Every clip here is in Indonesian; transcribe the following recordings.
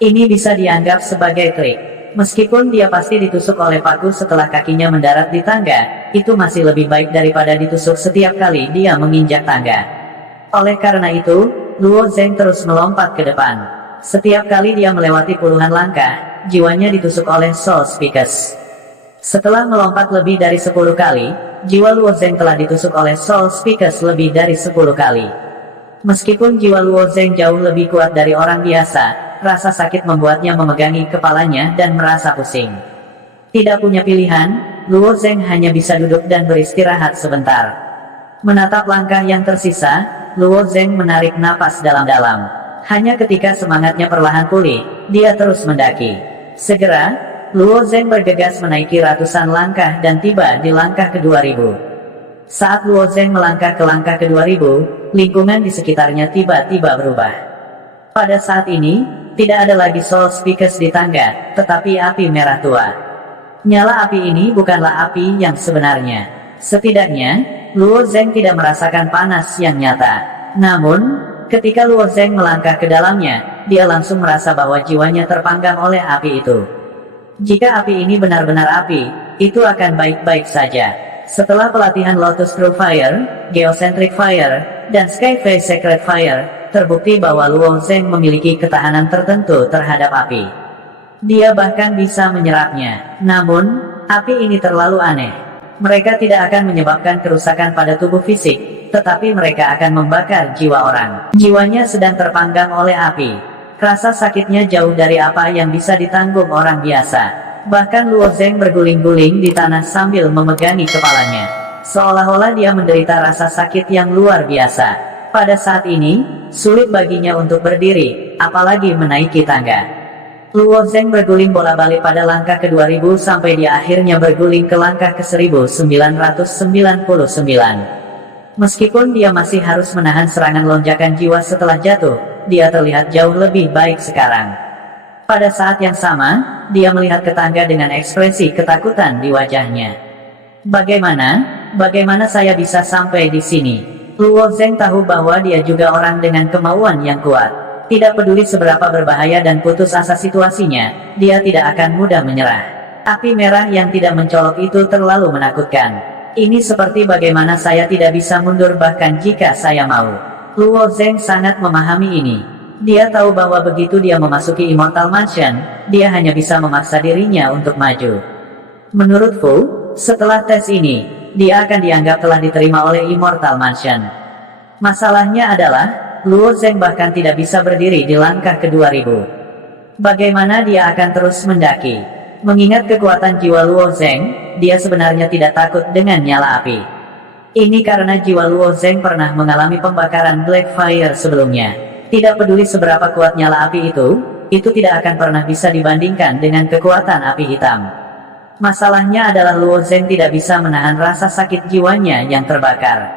Ini bisa dianggap sebagai trik. Meskipun dia pasti ditusuk oleh paku setelah kakinya mendarat di tangga, itu masih lebih baik daripada ditusuk setiap kali dia menginjak tangga. Oleh karena itu, Luo Zeng terus melompat ke depan. Setiap kali dia melewati puluhan langkah, jiwanya ditusuk oleh Soul Speakers. Setelah melompat lebih dari 10 kali, jiwa Luo Zeng telah ditusuk oleh Soul Speakers lebih dari 10 kali. Meskipun jiwa Luo Zeng jauh lebih kuat dari orang biasa, rasa sakit membuatnya memegangi kepalanya dan merasa pusing. Tidak punya pilihan, Luo Zeng hanya bisa duduk dan beristirahat sebentar. Menatap langkah yang tersisa, Luo Zeng menarik napas dalam-dalam. Hanya ketika semangatnya perlahan pulih, dia terus mendaki. Segera, Luo Zeng bergegas menaiki ratusan langkah dan tiba di langkah ke-2000. Saat Luo Zeng melangkah ke langkah ke-2000, lingkungan di sekitarnya tiba-tiba berubah. Pada saat ini, tidak ada lagi Soul Speakers di tangga, tetapi api merah tua. Nyala api ini bukanlah api yang sebenarnya. Setidaknya, Luo Zeng tidak merasakan panas yang nyata. Namun, ketika Luo Zeng melangkah ke dalamnya, dia langsung merasa bahwa jiwanya terpanggang oleh api itu. Jika api ini benar-benar api, itu akan baik-baik saja. Setelah pelatihan Lotus True Fire, Geocentric Fire, dan Skyphase Sacred Fire, terbukti bahwa Luo Zeng memiliki ketahanan tertentu terhadap api. Dia bahkan bisa menyerapnya. Namun, api ini terlalu aneh. Mereka tidak akan menyebabkan kerusakan pada tubuh fisik, tetapi mereka akan membakar jiwa orang. Jiwanya sedang terpanggang oleh api. Rasa sakitnya jauh dari apa yang bisa ditanggung orang biasa. Bahkan Luo Zeng berguling-guling di tanah sambil memegangi kepalanya. Seolah-olah dia menderita rasa sakit yang luar biasa. Pada saat ini, sulit baginya untuk berdiri, apalagi menaiki tangga. Luo Zeng berguling bola-balik pada langkah ke-2000 sampai dia akhirnya berguling ke langkah ke-1999. Meskipun dia masih harus menahan serangan lonjakan jiwa setelah jatuh, dia terlihat jauh lebih baik sekarang. Pada saat yang sama, dia melihat ke tangga dengan ekspresi ketakutan di wajahnya. Bagaimana saya bisa sampai di sini? Luo Zeng tahu bahwa dia juga orang dengan kemauan yang kuat. Tidak peduli seberapa berbahaya dan putus asa situasinya, dia tidak akan mudah menyerah. Api merah yang tidak mencolok itu terlalu menakutkan. Ini seperti bagaimana saya tidak bisa mundur bahkan jika saya mau. Luo Zeng sangat memahami ini. Dia tahu bahwa begitu dia memasuki Immortal Mansion, dia hanya bisa memaksa dirinya untuk maju. Menurut Fu, setelah tes ini, dia akan dianggap telah diterima oleh Immortal Mansion. Masalahnya adalah, Luo Zeng bahkan tidak bisa berdiri di langkah ke-2000. Bagaimana dia akan terus mendaki? Mengingat kekuatan jiwa Luo Zeng, dia sebenarnya tidak takut dengan nyala api. Ini karena jiwa Luo Zeng pernah mengalami pembakaran Black Fire sebelumnya. Tidak peduli seberapa kuat nyala api itu tidak akan pernah bisa dibandingkan dengan kekuatan api hitam. Masalahnya adalah Luo Zeng tidak bisa menahan rasa sakit jiwanya yang terbakar.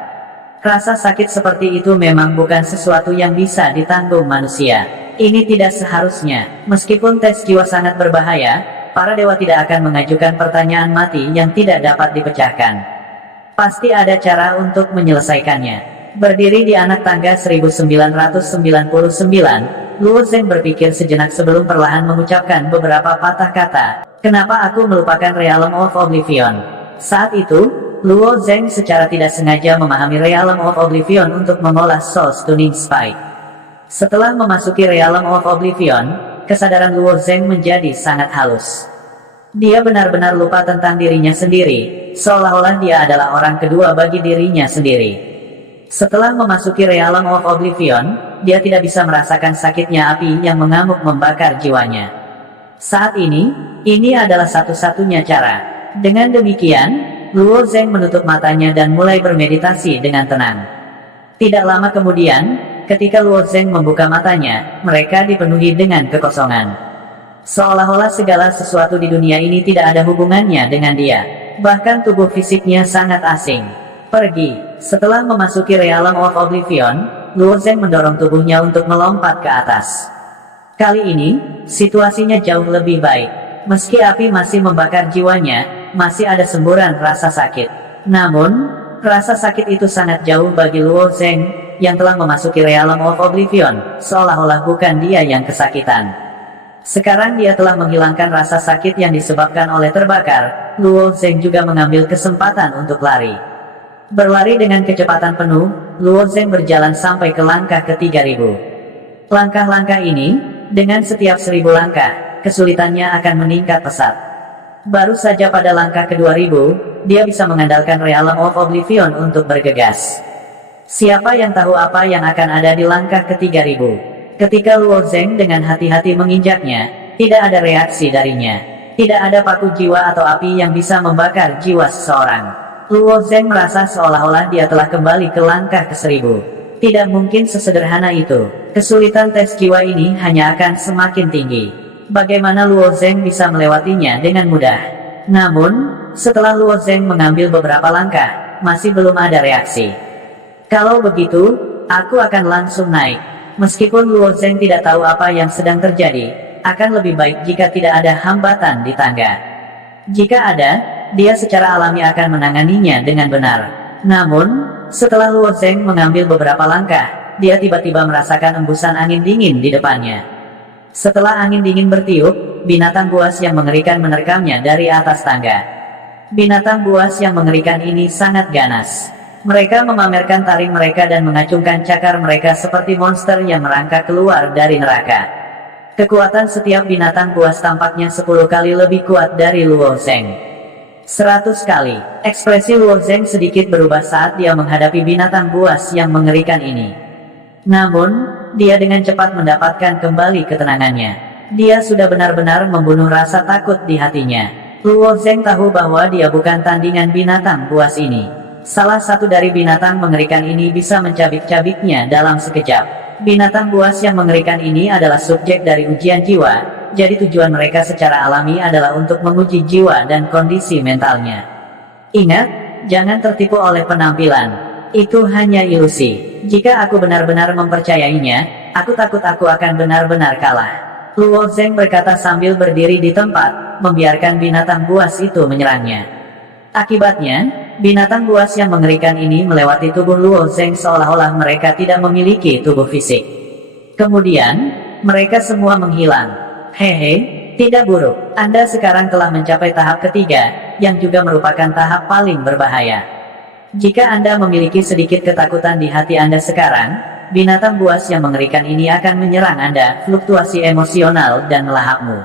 Rasa sakit seperti itu memang bukan sesuatu yang bisa ditanggung manusia. Ini tidak seharusnya. Meskipun tes jiwa sangat berbahaya, para dewa tidak akan mengajukan pertanyaan mati yang tidak dapat dipecahkan. Pasti ada cara untuk menyelesaikannya. Berdiri di anak tangga 1999, Luo Zeng berpikir sejenak sebelum perlahan mengucapkan beberapa patah kata. Kenapa aku melupakan Realm of Oblivion? Saat itu, Luo Zeng secara tidak sengaja memahami Realm of Oblivion untuk mengolah Soul Tuning Spike. Setelah memasuki Realm of Oblivion, kesadaran Luo Zeng menjadi sangat halus. Dia benar-benar lupa tentang dirinya sendiri, seolah-olah dia adalah orang kedua bagi dirinya sendiri. Setelah memasuki Realm of Oblivion, dia tidak bisa merasakan sakitnya api yang mengamuk membakar jiwanya. Saat ini adalah satu-satunya cara. Dengan demikian, Luo Zeng menutup matanya dan mulai bermeditasi dengan tenang. Tidak lama kemudian, ketika Luo Zeng membuka matanya, mereka dipenuhi dengan kekosongan. Seolah-olah segala sesuatu di dunia ini tidak ada hubungannya dengan dia. Bahkan tubuh fisiknya sangat asing. Pergi. Setelah memasuki Realm of Oblivion, Luo Zeng mendorong tubuhnya untuk melompat ke atas. Kali ini, situasinya jauh lebih baik. Meski api masih membakar jiwanya, masih ada semburan rasa sakit. Namun, rasa sakit itu sangat jauh bagi Luo Zeng, yang telah memasuki Realm of Oblivion, seolah-olah bukan dia yang kesakitan. Sekarang dia telah menghilangkan rasa sakit yang disebabkan oleh terbakar. Luo Zeng juga mengambil kesempatan untuk lari. Berlari dengan kecepatan penuh, Luo Zeng berjalan sampai ke langkah ke-3000. Langkah-langkah ini, dengan setiap 1000 langkah, kesulitannya akan meningkat pesat. Baru saja pada langkah ke-2000, dia bisa mengandalkan Realm of Oblivion untuk bergegas. Siapa yang tahu apa yang akan ada di langkah ke-3000? Ketika Luo Zeng dengan hati-hati menginjaknya, tidak ada reaksi darinya. Tidak ada paku jiwa atau api yang bisa membakar jiwa seseorang. Luo Zeng merasa seolah-olah dia telah kembali ke langkah ke-1000. Tidak mungkin sesederhana itu. Kesulitan tes jiwa ini hanya akan semakin tinggi. Bagaimana Luo Zeng bisa melewatinya dengan mudah? Namun, setelah Luo Zeng mengambil beberapa langkah, masih belum ada reaksi. Kalau begitu, aku akan langsung naik. Meskipun Luo Zeng tidak tahu apa yang sedang terjadi, akan lebih baik jika tidak ada hambatan di tangga. Jika ada, dia secara alami akan menanganinya dengan benar. Namun, setelah Luo Zeng mengambil beberapa langkah, dia tiba-tiba merasakan embusan angin dingin di depannya. Setelah angin dingin bertiup, binatang buas yang mengerikan menerkamnya dari atas tangga. Binatang buas yang mengerikan ini sangat ganas. Mereka memamerkan taring mereka dan mengacungkan cakar mereka seperti monster yang merangkak keluar dari neraka. Kekuatan setiap binatang buas tampaknya 10 kali lebih kuat dari Luo Zeng. 100 kali. Ekspresi Luo Zeng sedikit berubah saat dia menghadapi binatang buas yang mengerikan ini. Namun, dia dengan cepat mendapatkan kembali ketenangannya. Dia sudah benar-benar membunuh rasa takut di hatinya. Luo Zeng tahu bahwa dia bukan tandingan binatang buas ini. Salah satu dari binatang mengerikan ini bisa mencabik-cabiknya dalam sekejap. Binatang buas yang mengerikan ini adalah subjek dari ujian jiwa, jadi tujuan mereka secara alami adalah untuk menguji jiwa dan kondisi mentalnya. Ingat, jangan tertipu oleh penampilan. Itu hanya ilusi. Jika aku benar-benar mempercayainya, aku takut aku akan benar-benar kalah. Luo Zeng berkata sambil berdiri di tempat, membiarkan binatang buas itu menyerangnya. Akibatnya, binatang buas yang mengerikan ini melewati tubuh Luo Zeng seolah-olah mereka tidak memiliki tubuh fisik. Kemudian, mereka semua menghilang. Hehe, tidak buruk. Anda sekarang telah mencapai tahap ketiga, yang juga merupakan tahap paling berbahaya. Jika Anda memiliki sedikit ketakutan di hati Anda sekarang, binatang buas yang mengerikan ini akan menyerang Anda, fluktuasi emosional dan melahapmu.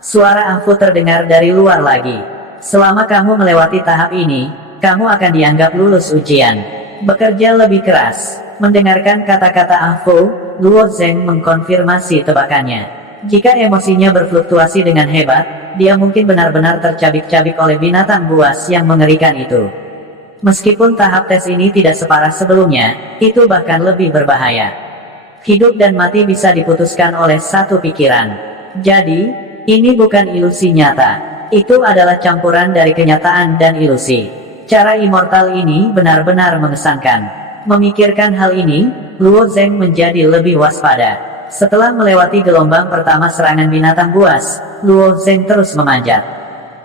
Suara Ahfu terdengar dari luar lagi. Selama kamu melewati tahap ini, kamu akan dianggap lulus ujian. Bekerja lebih keras. Mendengarkan kata-kata Ahfu, Luo Zeng mengkonfirmasi tebakannya. Jika emosinya berfluktuasi dengan hebat, dia mungkin benar-benar tercabik-cabik oleh binatang buas yang mengerikan itu. Meskipun tahap tes ini tidak separah sebelumnya, itu bahkan lebih berbahaya. Hidup dan mati bisa diputuskan oleh satu pikiran. Jadi, ini bukan ilusi nyata. Itu adalah campuran dari kenyataan dan ilusi. Cara immortal ini benar-benar mengesankan. Memikirkan hal ini, Luo Zeng menjadi lebih waspada. Setelah melewati gelombang pertama serangan binatang buas, Luo Zeng terus memanjat.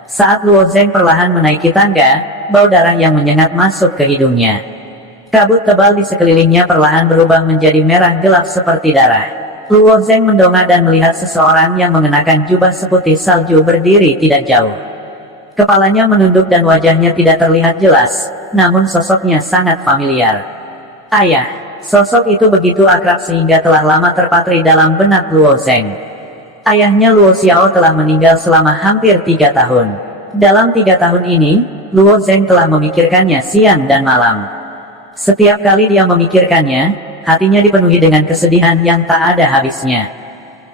Saat Luo Zeng perlahan menaiki tangga, bau darah yang menyengat masuk ke hidungnya. Kabut tebal di sekelilingnya perlahan berubah menjadi merah gelap seperti darah. Luo Zeng mendongak dan melihat seseorang yang mengenakan jubah seputih salju berdiri tidak jauh. Kepalanya menunduk dan wajahnya tidak terlihat jelas, namun sosoknya sangat familiar. Ayah, sosok itu begitu akrab sehingga telah lama terpatri dalam benak Luo Zeng. Ayahnya Luo Xiao telah meninggal selama hampir 3 tahun. Dalam 3 tahun ini, Luo Zeng telah memikirkannya siang dan malam. Setiap kali dia memikirkannya, hatinya dipenuhi dengan kesedihan yang tak ada habisnya.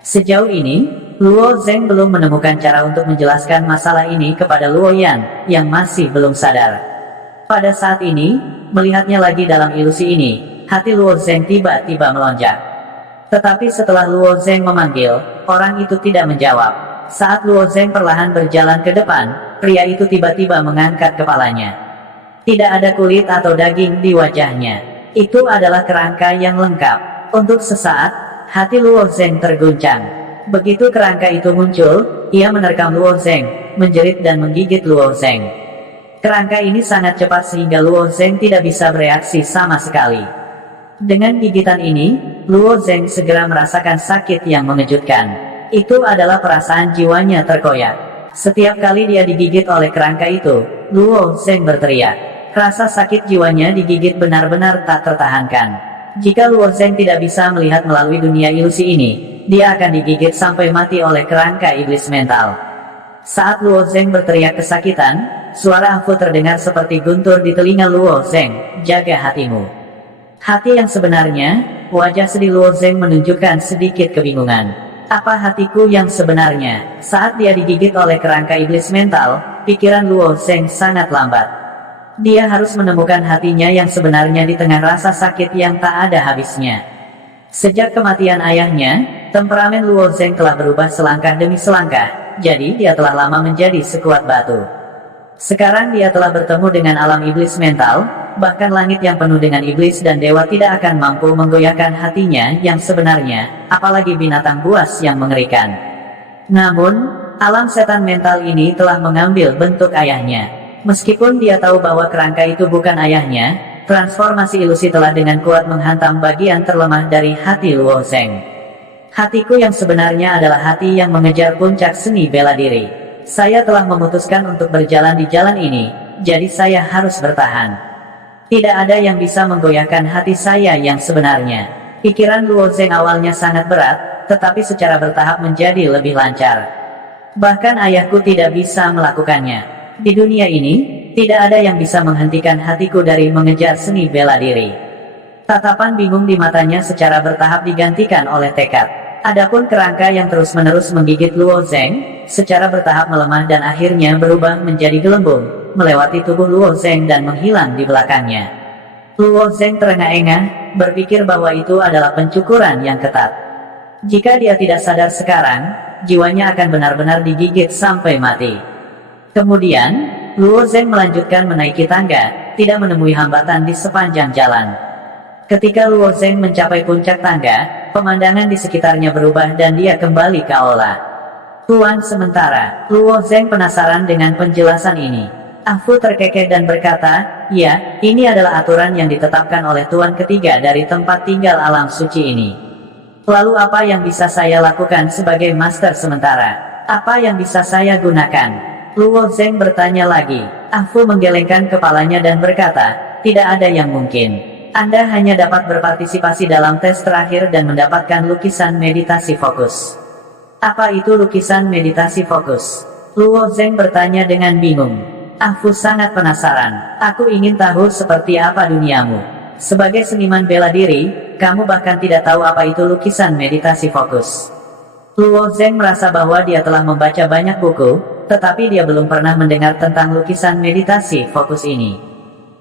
Sejauh ini, Luo Zeng belum menemukan cara untuk menjelaskan masalah ini kepada Luo Yan, yang masih belum sadar. Pada saat ini, melihatnya lagi dalam ilusi ini, hati Luo Zeng tiba-tiba melonjak. Tetapi setelah Luo Zeng memanggil, orang itu tidak menjawab. Saat Luo Zeng perlahan berjalan ke depan, pria itu tiba-tiba mengangkat kepalanya. Tidak ada kulit atau daging di wajahnya. Itu adalah kerangka yang lengkap. Untuk sesaat, hati Luo Zeng terguncang. Begitu kerangka itu muncul, ia menerkam Luo Zeng, menjerit dan menggigit Luo Zeng. Kerangka ini sangat cepat sehingga Luo Zeng tidak bisa bereaksi sama sekali. Dengan gigitan ini, Luo Zeng segera merasakan sakit yang mengejutkan. Itu adalah perasaan jiwanya terkoyak. Setiap kali dia digigit oleh kerangka itu, Luo Zeng berteriak. Rasa sakit jiwanya digigit benar-benar tak tertahankan. Jika Luo Zeng tidak bisa melihat melalui dunia ilusi ini, dia akan digigit sampai mati oleh kerangka iblis mental. Saat Luo Zeng berteriak kesakitan, suara Fu terdengar seperti guntur di telinga Luo Zeng, jaga hatimu. Hati yang sebenarnya, wajah sedih Luo Zeng menunjukkan sedikit kebingungan. Apa hatiku yang sebenarnya? Saat dia digigit oleh kerangka iblis mental, pikiran Luo Zeng sangat lambat. Dia harus menemukan hatinya yang sebenarnya di tengah rasa sakit yang tak ada habisnya. Sejak kematian ayahnya, temperamen Luo Zeng telah berubah selangkah demi selangkah, jadi dia telah lama menjadi sekuat batu. Sekarang dia telah bertemu dengan alam iblis mental, bahkan langit yang penuh dengan iblis dan dewa tidak akan mampu menggoyahkan hatinya yang sebenarnya, apalagi binatang buas yang mengerikan. Namun, alam setan mental ini telah mengambil bentuk ayahnya. Meskipun dia tahu bahwa kerangka itu bukan ayahnya, transformasi ilusi telah dengan kuat menghantam bagian terlemah dari hati Luo Zeng. Hatiku yang sebenarnya adalah hati yang mengejar puncak seni bela diri. Saya telah memutuskan untuk berjalan di jalan ini, jadi saya harus bertahan. Tidak ada yang bisa menggoyahkan hati saya yang sebenarnya. Pikiran Luo Zeng awalnya sangat berat, tetapi secara bertahap menjadi lebih lancar. Bahkan ayahku tidak bisa melakukannya. Di dunia ini, tidak ada yang bisa menghentikan hatiku dari mengejar seni bela diri. Tatapan bingung di matanya secara bertahap digantikan oleh tekad. Adapun kerangka yang terus-menerus menggigit Luo Zeng, secara bertahap melemah dan akhirnya berubah menjadi gelembung, melewati tubuh Luo Zeng dan menghilang di belakangnya. Luo Zeng terengah-engah, berpikir bahwa itu adalah pencukuran yang ketat. Jika dia tidak sadar sekarang, jiwanya akan benar-benar digigit sampai mati. Kemudian, Luo Zeng melanjutkan menaiki tangga, tidak menemui hambatan di sepanjang jalan. Ketika Luo Zeng mencapai puncak tangga, pemandangan di sekitarnya berubah dan dia kembali ke aula. Tuan sementara, Luo Zeng penasaran dengan penjelasan ini. Fu terkekeh dan berkata, ya, ini adalah aturan yang ditetapkan oleh Tuan ketiga dari tempat tinggal alam suci ini. Lalu apa yang bisa saya lakukan sebagai master sementara? Apa yang bisa saya gunakan? Luo Zeng bertanya lagi. Fu menggelengkan kepalanya dan berkata, tidak ada yang mungkin. Anda hanya dapat berpartisipasi dalam tes terakhir dan mendapatkan lukisan meditasi fokus. Apa itu lukisan meditasi fokus? Luo Zeng bertanya dengan bingung. Fu sangat penasaran. Aku ingin tahu seperti apa duniamu. Sebagai seniman bela diri, kamu bahkan tidak tahu apa itu lukisan meditasi fokus. Luo Zeng merasa bahwa dia telah membaca banyak buku, tetapi dia belum pernah mendengar tentang lukisan meditasi fokus ini.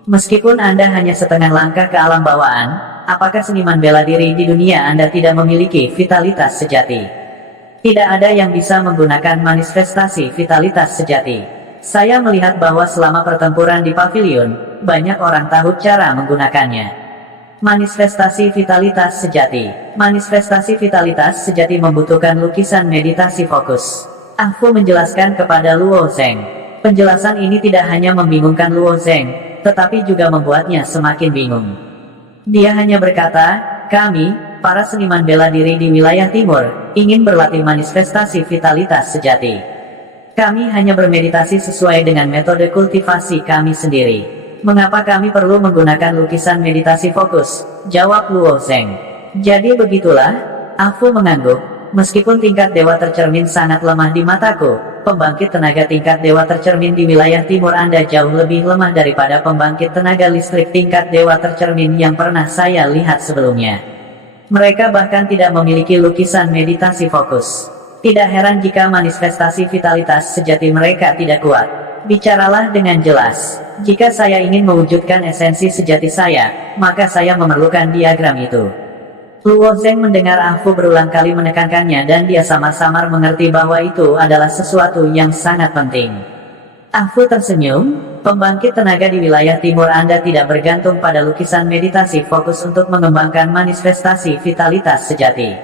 Meskipun Anda hanya setengah langkah ke alam bawaan, apakah seniman bela diri di dunia Anda tidak memiliki vitalitas sejati? Tidak ada yang bisa menggunakan manifestasi vitalitas sejati. Saya melihat bahwa selama pertempuran di pavilion, banyak orang tahu cara menggunakannya. Manifestasi vitalitas sejati. Manifestasi vitalitas sejati membutuhkan lukisan meditasi fokus. Fu menjelaskan kepada Luo Zeng. Penjelasan ini tidak hanya membingungkan Luo Zeng, tetapi juga membuatnya semakin bingung. Dia hanya berkata, kami, para seniman bela diri di wilayah timur, ingin berlatih manifestasi vitalitas sejati. Kami hanya bermeditasi sesuai dengan metode kultivasi kami sendiri. Mengapa kami perlu menggunakan lukisan meditasi fokus? Jawab Luo Zeng. Jadi begitulah, Fu mengangguk. Meskipun tingkat dewa tercermin sangat lemah di mataku, pembangkit tenaga tingkat dewa tercermin di wilayah timur Anda jauh lebih lemah daripada pembangkit tenaga listrik tingkat dewa tercermin yang pernah saya lihat sebelumnya. Mereka bahkan tidak memiliki lukisan meditasi fokus. Tidak heran jika manifestasi vitalitas sejati mereka tidak kuat. Bicaralah dengan jelas. Jika saya ingin mewujudkan esensi sejati saya, maka saya memerlukan diagram itu. Luo Zeng mendengar Fu berulang kali menekankannya dan dia samar-samar mengerti bahwa itu adalah sesuatu yang sangat penting. Fu tersenyum, pembangkit tenaga di wilayah timur Anda tidak bergantung pada lukisan meditasi fokus untuk mengembangkan manifestasi vitalitas sejati.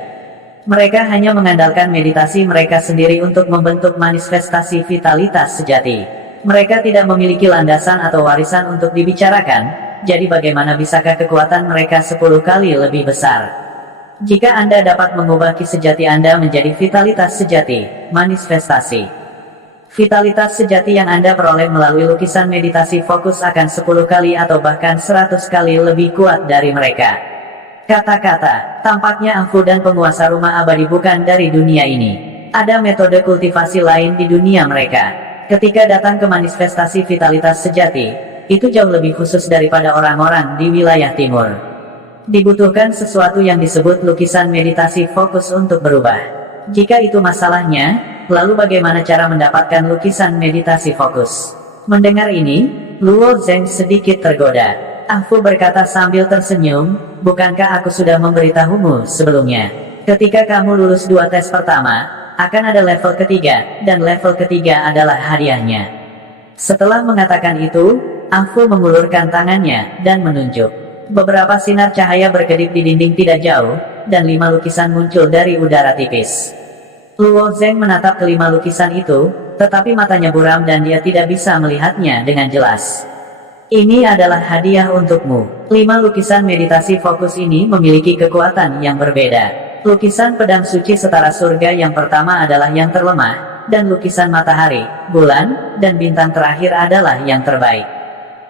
Mereka hanya mengandalkan meditasi mereka sendiri untuk membentuk manifestasi vitalitas sejati. Mereka tidak memiliki landasan atau warisan untuk dibicarakan, jadi bagaimana bisakah kekuatan mereka 10 kali lebih besar? Jika Anda dapat mengubah ki sejati Anda menjadi vitalitas sejati, manifestasi. Vitalitas sejati yang Anda peroleh melalui lukisan meditasi fokus akan 10 kali atau bahkan 100 kali lebih kuat dari mereka. Kata-kata, tampaknya Angfu dan penguasa rumah abadi bukan dari dunia ini. Ada metode kultivasi lain di dunia mereka. Ketika datang ke manifestasi vitalitas sejati, itu jauh lebih khusus daripada orang-orang di wilayah timur. Dibutuhkan sesuatu yang disebut lukisan meditasi fokus untuk berubah. Jika itu masalahnya, lalu bagaimana cara mendapatkan lukisan meditasi fokus? Mendengar ini, Luo Zeng sedikit tergoda. Angfu berkata sambil tersenyum, bukankah aku sudah memberitahumu sebelumnya? Ketika kamu lulus 2 tes pertama, akan ada level ketiga, dan level ketiga adalah hadiahnya. Setelah mengatakan itu, Angfu mengulurkan tangannya, dan menunjuk. Beberapa sinar cahaya berkedip di dinding tidak jauh, dan 5 lukisan muncul dari udara tipis. Luo Zeng menatap kelima lukisan itu, tetapi matanya buram dan dia tidak bisa melihatnya dengan jelas. Ini adalah hadiah untukmu. 5 lukisan meditasi fokus ini memiliki kekuatan yang berbeda. Lukisan pedang suci setara surga yang pertama adalah yang terlemah, dan lukisan matahari, bulan, dan bintang terakhir adalah yang terbaik.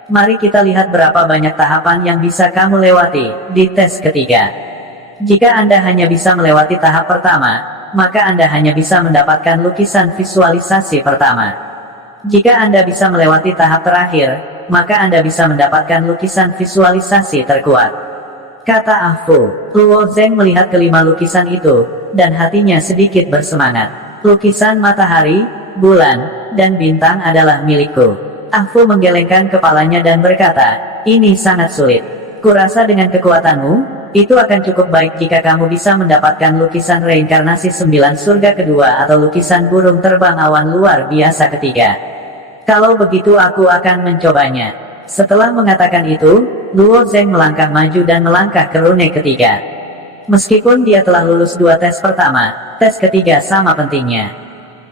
Mari kita lihat berapa banyak tahapan yang bisa kamu lewati di tes ketiga. Jika Anda hanya bisa melewati tahap pertama, maka Anda hanya bisa mendapatkan lukisan visualisasi pertama. Jika Anda bisa melewati tahap terakhir, maka Anda bisa mendapatkan lukisan visualisasi terkuat. Kata Angfu. Luo Zeng melihat kelima lukisan itu, dan hatinya sedikit bersemangat. Lukisan matahari, bulan, dan bintang adalah milikku. Angfu menggelengkan kepalanya dan berkata, ini sangat sulit. Kurasa dengan kekuatanmu, itu akan cukup baik jika kamu bisa mendapatkan lukisan reinkarnasi 9 surga kedua atau lukisan burung terbang awan luar biasa ketiga. Kalau begitu aku akan mencobanya. Setelah mengatakan itu, Luo Zeng melangkah maju dan melangkah ke rune ketiga. Meskipun dia telah lulus 2 tes pertama, tes ketiga sama pentingnya.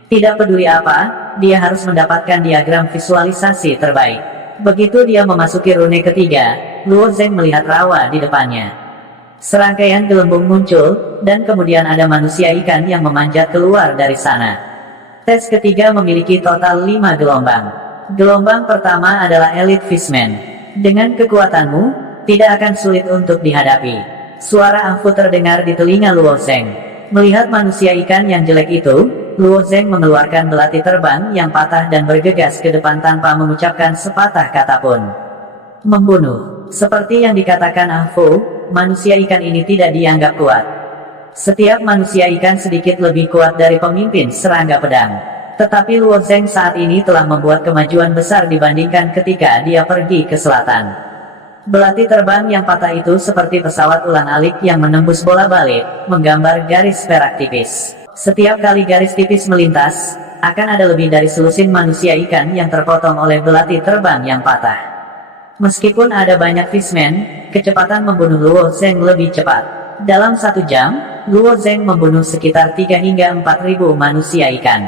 Tidak peduli apa, dia harus mendapatkan diagram visualisasi terbaik. Begitu dia memasuki rune ketiga, Luo Zeng melihat rawa di depannya. Serangkaian gelembung muncul, dan kemudian ada manusia ikan yang memanjat keluar dari sana. Tes ketiga memiliki total 5 gelombang. Gelombang pertama adalah Elite Fishman. Dengan kekuatanmu, tidak akan sulit untuk dihadapi. Suara Angfu terdengar di telinga Luo Zeng. Melihat manusia ikan yang jelek itu, Luo Zeng mengeluarkan belati terbang yang patah dan bergegas ke depan tanpa mengucapkan sepatah kata pun. Membunuh. Seperti yang dikatakan Angfu, manusia ikan ini tidak dianggap kuat. Setiap manusia ikan sedikit lebih kuat dari pemimpin serangga pedang. Tetapi Luo Zeng saat ini telah membuat kemajuan besar dibandingkan ketika dia pergi ke selatan. Belati terbang yang patah itu seperti pesawat ulang-alik yang menembus bola balik, menggambar garis perak tipis. Setiap kali garis tipis melintas, akan ada lebih dari selusin manusia ikan yang terpotong oleh belati terbang yang patah. Meskipun ada banyak fishman, kecepatan membunuh Luo Zeng lebih cepat. Dalam 1 jam, Luo Zeng membunuh sekitar 3 hingga 4.000 manusia ikan.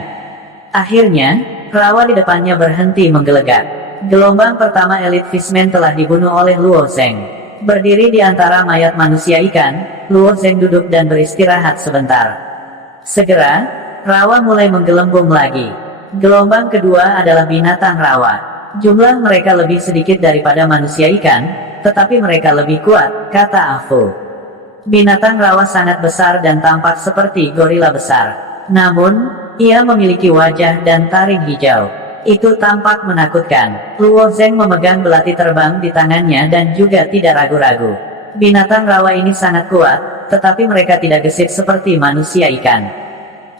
Akhirnya, rawa di depannya berhenti menggelegak. Gelombang pertama Elite Fishman telah dibunuh oleh Luo Zeng. Berdiri di antara mayat manusia ikan, Luo Zeng duduk dan beristirahat sebentar. Segera, rawa mulai menggelembung lagi. Gelombang kedua adalah binatang rawa. Jumlah mereka lebih sedikit daripada manusia ikan, tetapi mereka lebih kuat, kata Angfu. Binatang rawa sangat besar dan tampak seperti gorila besar. Namun, ia memiliki wajah dan taring hijau. Itu tampak menakutkan. Luo Zeng memegang belati terbang di tangannya dan juga tidak ragu-ragu. Binatang rawa ini sangat kuat, tetapi mereka tidak gesit seperti manusia ikan.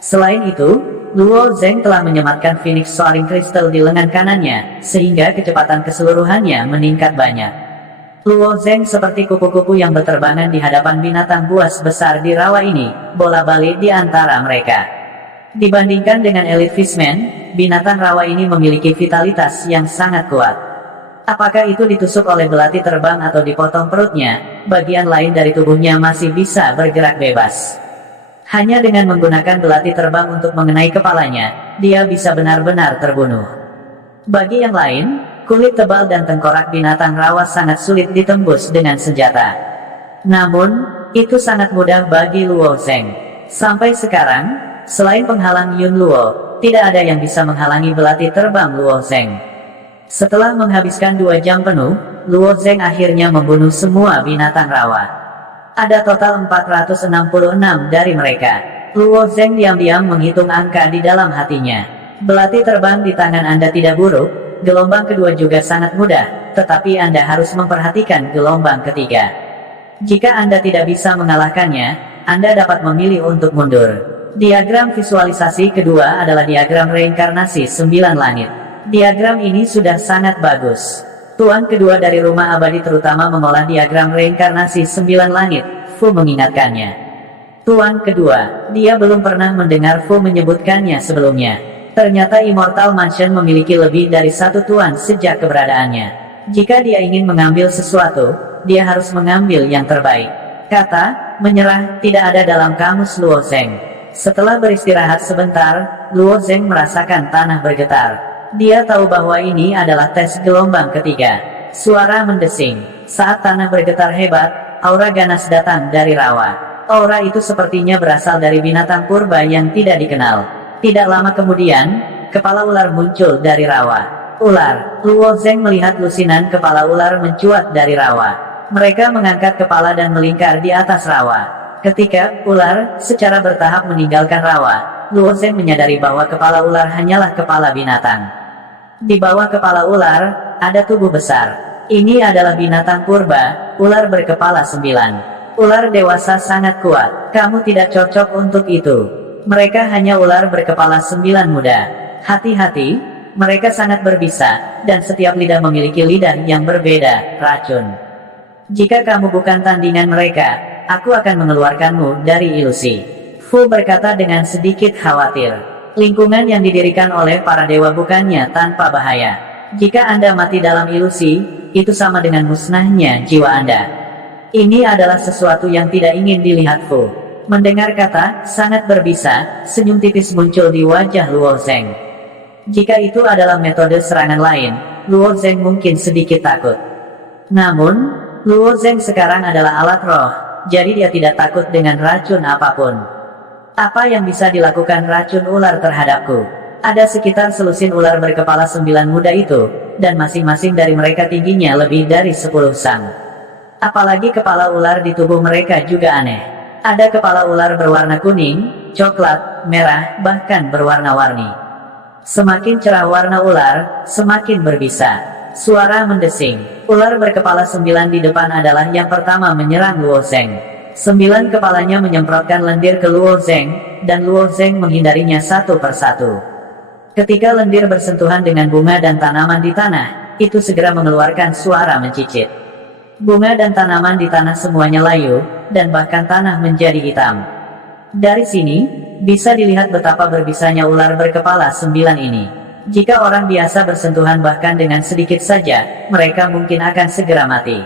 Selain itu, Luo Zeng telah menyematkan Phoenix Soaring Crystal di lengan kanannya, sehingga kecepatan keseluruhannya meningkat banyak. Luo Zeng seperti kupu-kupu yang berterbangan di hadapan binatang buas besar di rawa ini, bola balik di antara mereka. Dibandingkan dengan Elite Fishman, binatang rawa ini memiliki vitalitas yang sangat kuat. Apakah itu ditusuk oleh belati terbang atau dipotong perutnya, bagian lain dari tubuhnya masih bisa bergerak bebas. Hanya dengan menggunakan belati terbang untuk mengenai kepalanya, dia bisa benar-benar terbunuh. Bagi yang lain, kulit tebal dan tengkorak binatang rawa sangat sulit ditembus dengan senjata. Namun, Itu sangat mudah bagi Luo Zeng. Sampai sekarang, selain penghalang Yun Luo, tidak ada yang bisa menghalangi belati terbang Luo Zeng. Setelah menghabiskan 2 jam penuh, Luo Zeng akhirnya membunuh semua binatang rawa. Ada total 466 dari mereka. Luo Zeng diam-diam menghitung angka di dalam hatinya. Belati terbang di tangan Anda tidak buruk, gelombang kedua juga sangat mudah, tetapi Anda harus memperhatikan gelombang ketiga. Jika Anda tidak bisa mengalahkannya, Anda dapat memilih untuk mundur. Diagram visualisasi kedua adalah diagram reinkarnasi 9 langit. Diagram ini sudah sangat bagus. Tuan kedua dari rumah abadi terutama mengolah diagram reinkarnasi 9 langit, Fu mengingatkannya. Tuan kedua, dia belum pernah mendengar Fu menyebutkannya sebelumnya. Ternyata Immortal Mansion memiliki lebih dari satu tuan sejak keberadaannya. Jika dia ingin mengambil sesuatu, dia harus mengambil yang terbaik. Kata, menyerah, tidak ada dalam kamus Luo Zeng. Setelah beristirahat sebentar, Luo Zeng merasakan tanah bergetar. Dia tahu bahwa ini adalah tes gelombang ketiga. Suara mendesing. Saat tanah bergetar hebat, aura ganas datang dari rawa. Aura itu sepertinya berasal dari binatang purba yang tidak dikenal. Tidak lama kemudian, kepala ular muncul dari rawa. Ular. Luo Zeng melihat lusinan kepala ular mencuat dari rawa. Mereka mengangkat kepala dan melingkar di atas rawa. Ketika ular secara bertahap meninggalkan rawa, Luo Zeng menyadari bahwa kepala ular hanyalah kepala binatang. Di bawah kepala ular, ada tubuh besar. Ini adalah binatang purba, ular berkepala 9. Ular dewasa sangat kuat. Kamu tidak cocok untuk itu. Mereka hanya ular berkepala 9 muda. Hati-hati, mereka sangat berbisa, dan setiap lidah memiliki lidah yang berbeda, racun. Jika kamu bukan tandingan mereka, aku akan mengeluarkanmu dari ilusi. Fu berkata dengan sedikit khawatir. Lingkungan yang didirikan oleh para dewa bukannya tanpa bahaya. Jika Anda mati dalam ilusi, itu sama dengan musnahnya jiwa Anda. Ini adalah sesuatu yang tidak ingin dilihat Fu. Mendengar kata, sangat berbisa, senyum tipis muncul di wajah Luo Zeng. Jika itu adalah metode serangan lain, Luo Zeng mungkin sedikit takut. Namun, Luo Zeng sekarang adalah alat roh, jadi dia tidak takut dengan racun apapun. Apa yang bisa dilakukan racun ular terhadapku? Ada sekitar selusin ular berkepala 9 muda itu, dan masing-masing dari mereka tingginya lebih dari 10 sang. Apalagi kepala ular di tubuh mereka juga aneh. Ada kepala ular berwarna kuning, coklat, merah, bahkan berwarna-warni. Semakin cerah warna ular, semakin berbisa. Suara mendesing. Ular berkepala 9 di depan adalah yang pertama menyerang Luo Zeng. 9 kepalanya menyemprotkan lendir ke Luo Zeng, dan Luo Zeng menghindarinya satu persatu. Ketika lendir bersentuhan dengan bunga dan tanaman di tanah, itu segera mengeluarkan suara mencicit. Bunga dan tanaman di tanah semuanya layu, dan bahkan tanah menjadi hitam. Dari sini, bisa dilihat betapa berbisanya ular berkepala 9 ini. Jika orang biasa bersentuhan bahkan dengan sedikit saja, mereka mungkin akan segera mati.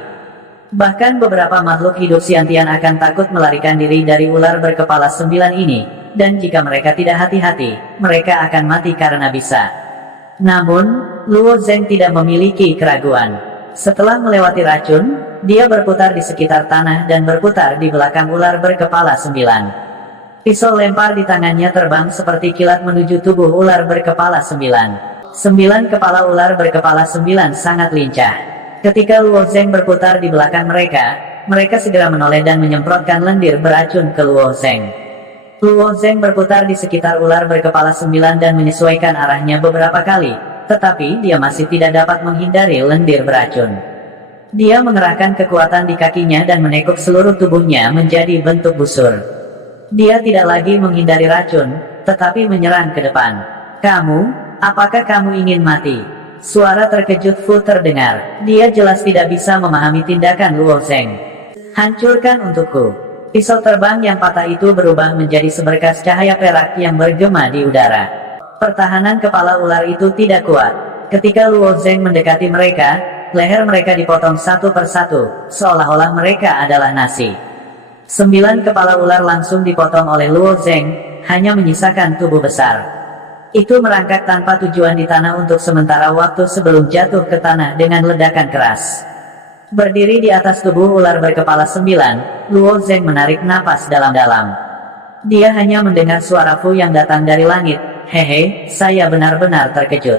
Bahkan beberapa makhluk hidup Xiantian akan takut melarikan diri dari ular berkepala 9 ini, dan jika mereka tidak hati-hati, mereka akan mati karena bisa. Namun, Luo Zeng tidak memiliki keraguan. Setelah melewati racun, dia berputar di sekitar tanah dan berputar di belakang ular berkepala 9. Pisau lempar di tangannya terbang seperti kilat menuju tubuh ular berkepala 9. 9 kepala ular berkepala 9 sangat lincah. Ketika Luo Zeng berputar di belakang mereka, mereka segera menoleh dan menyemprotkan lendir beracun ke Luo Zeng. Luo Zeng berputar di sekitar ular berkepala 9 dan menyesuaikan arahnya beberapa kali, tetapi dia masih tidak dapat menghindari lendir beracun. Dia mengerahkan kekuatan di kakinya dan menekuk seluruh tubuhnya menjadi bentuk busur. Dia tidak lagi menghindari racun, tetapi menyerang ke depan. Kamu, apakah kamu ingin mati? Suara terkejut Fu terdengar. Dia jelas tidak bisa memahami tindakan Luo Zeng. Hancurkan untukku. Pisau terbang yang patah itu berubah menjadi seberkas cahaya perak yang bergema di udara. Pertahanan kepala ular itu tidak kuat. Ketika Luo Zeng mendekati mereka, leher mereka dipotong satu persatu, seolah-olah mereka adalah nasi. 9 kepala ular langsung dipotong oleh Luo Zeng, hanya menyisakan tubuh besar. Itu merangkak tanpa tujuan di tanah untuk sementara waktu sebelum jatuh ke tanah dengan ledakan keras. Berdiri di atas tubuh ular berkepala 9, Luo Zeng menarik napas dalam-dalam. Dia hanya mendengar suara Fu yang datang dari langit. Hehe, saya benar-benar terkejut.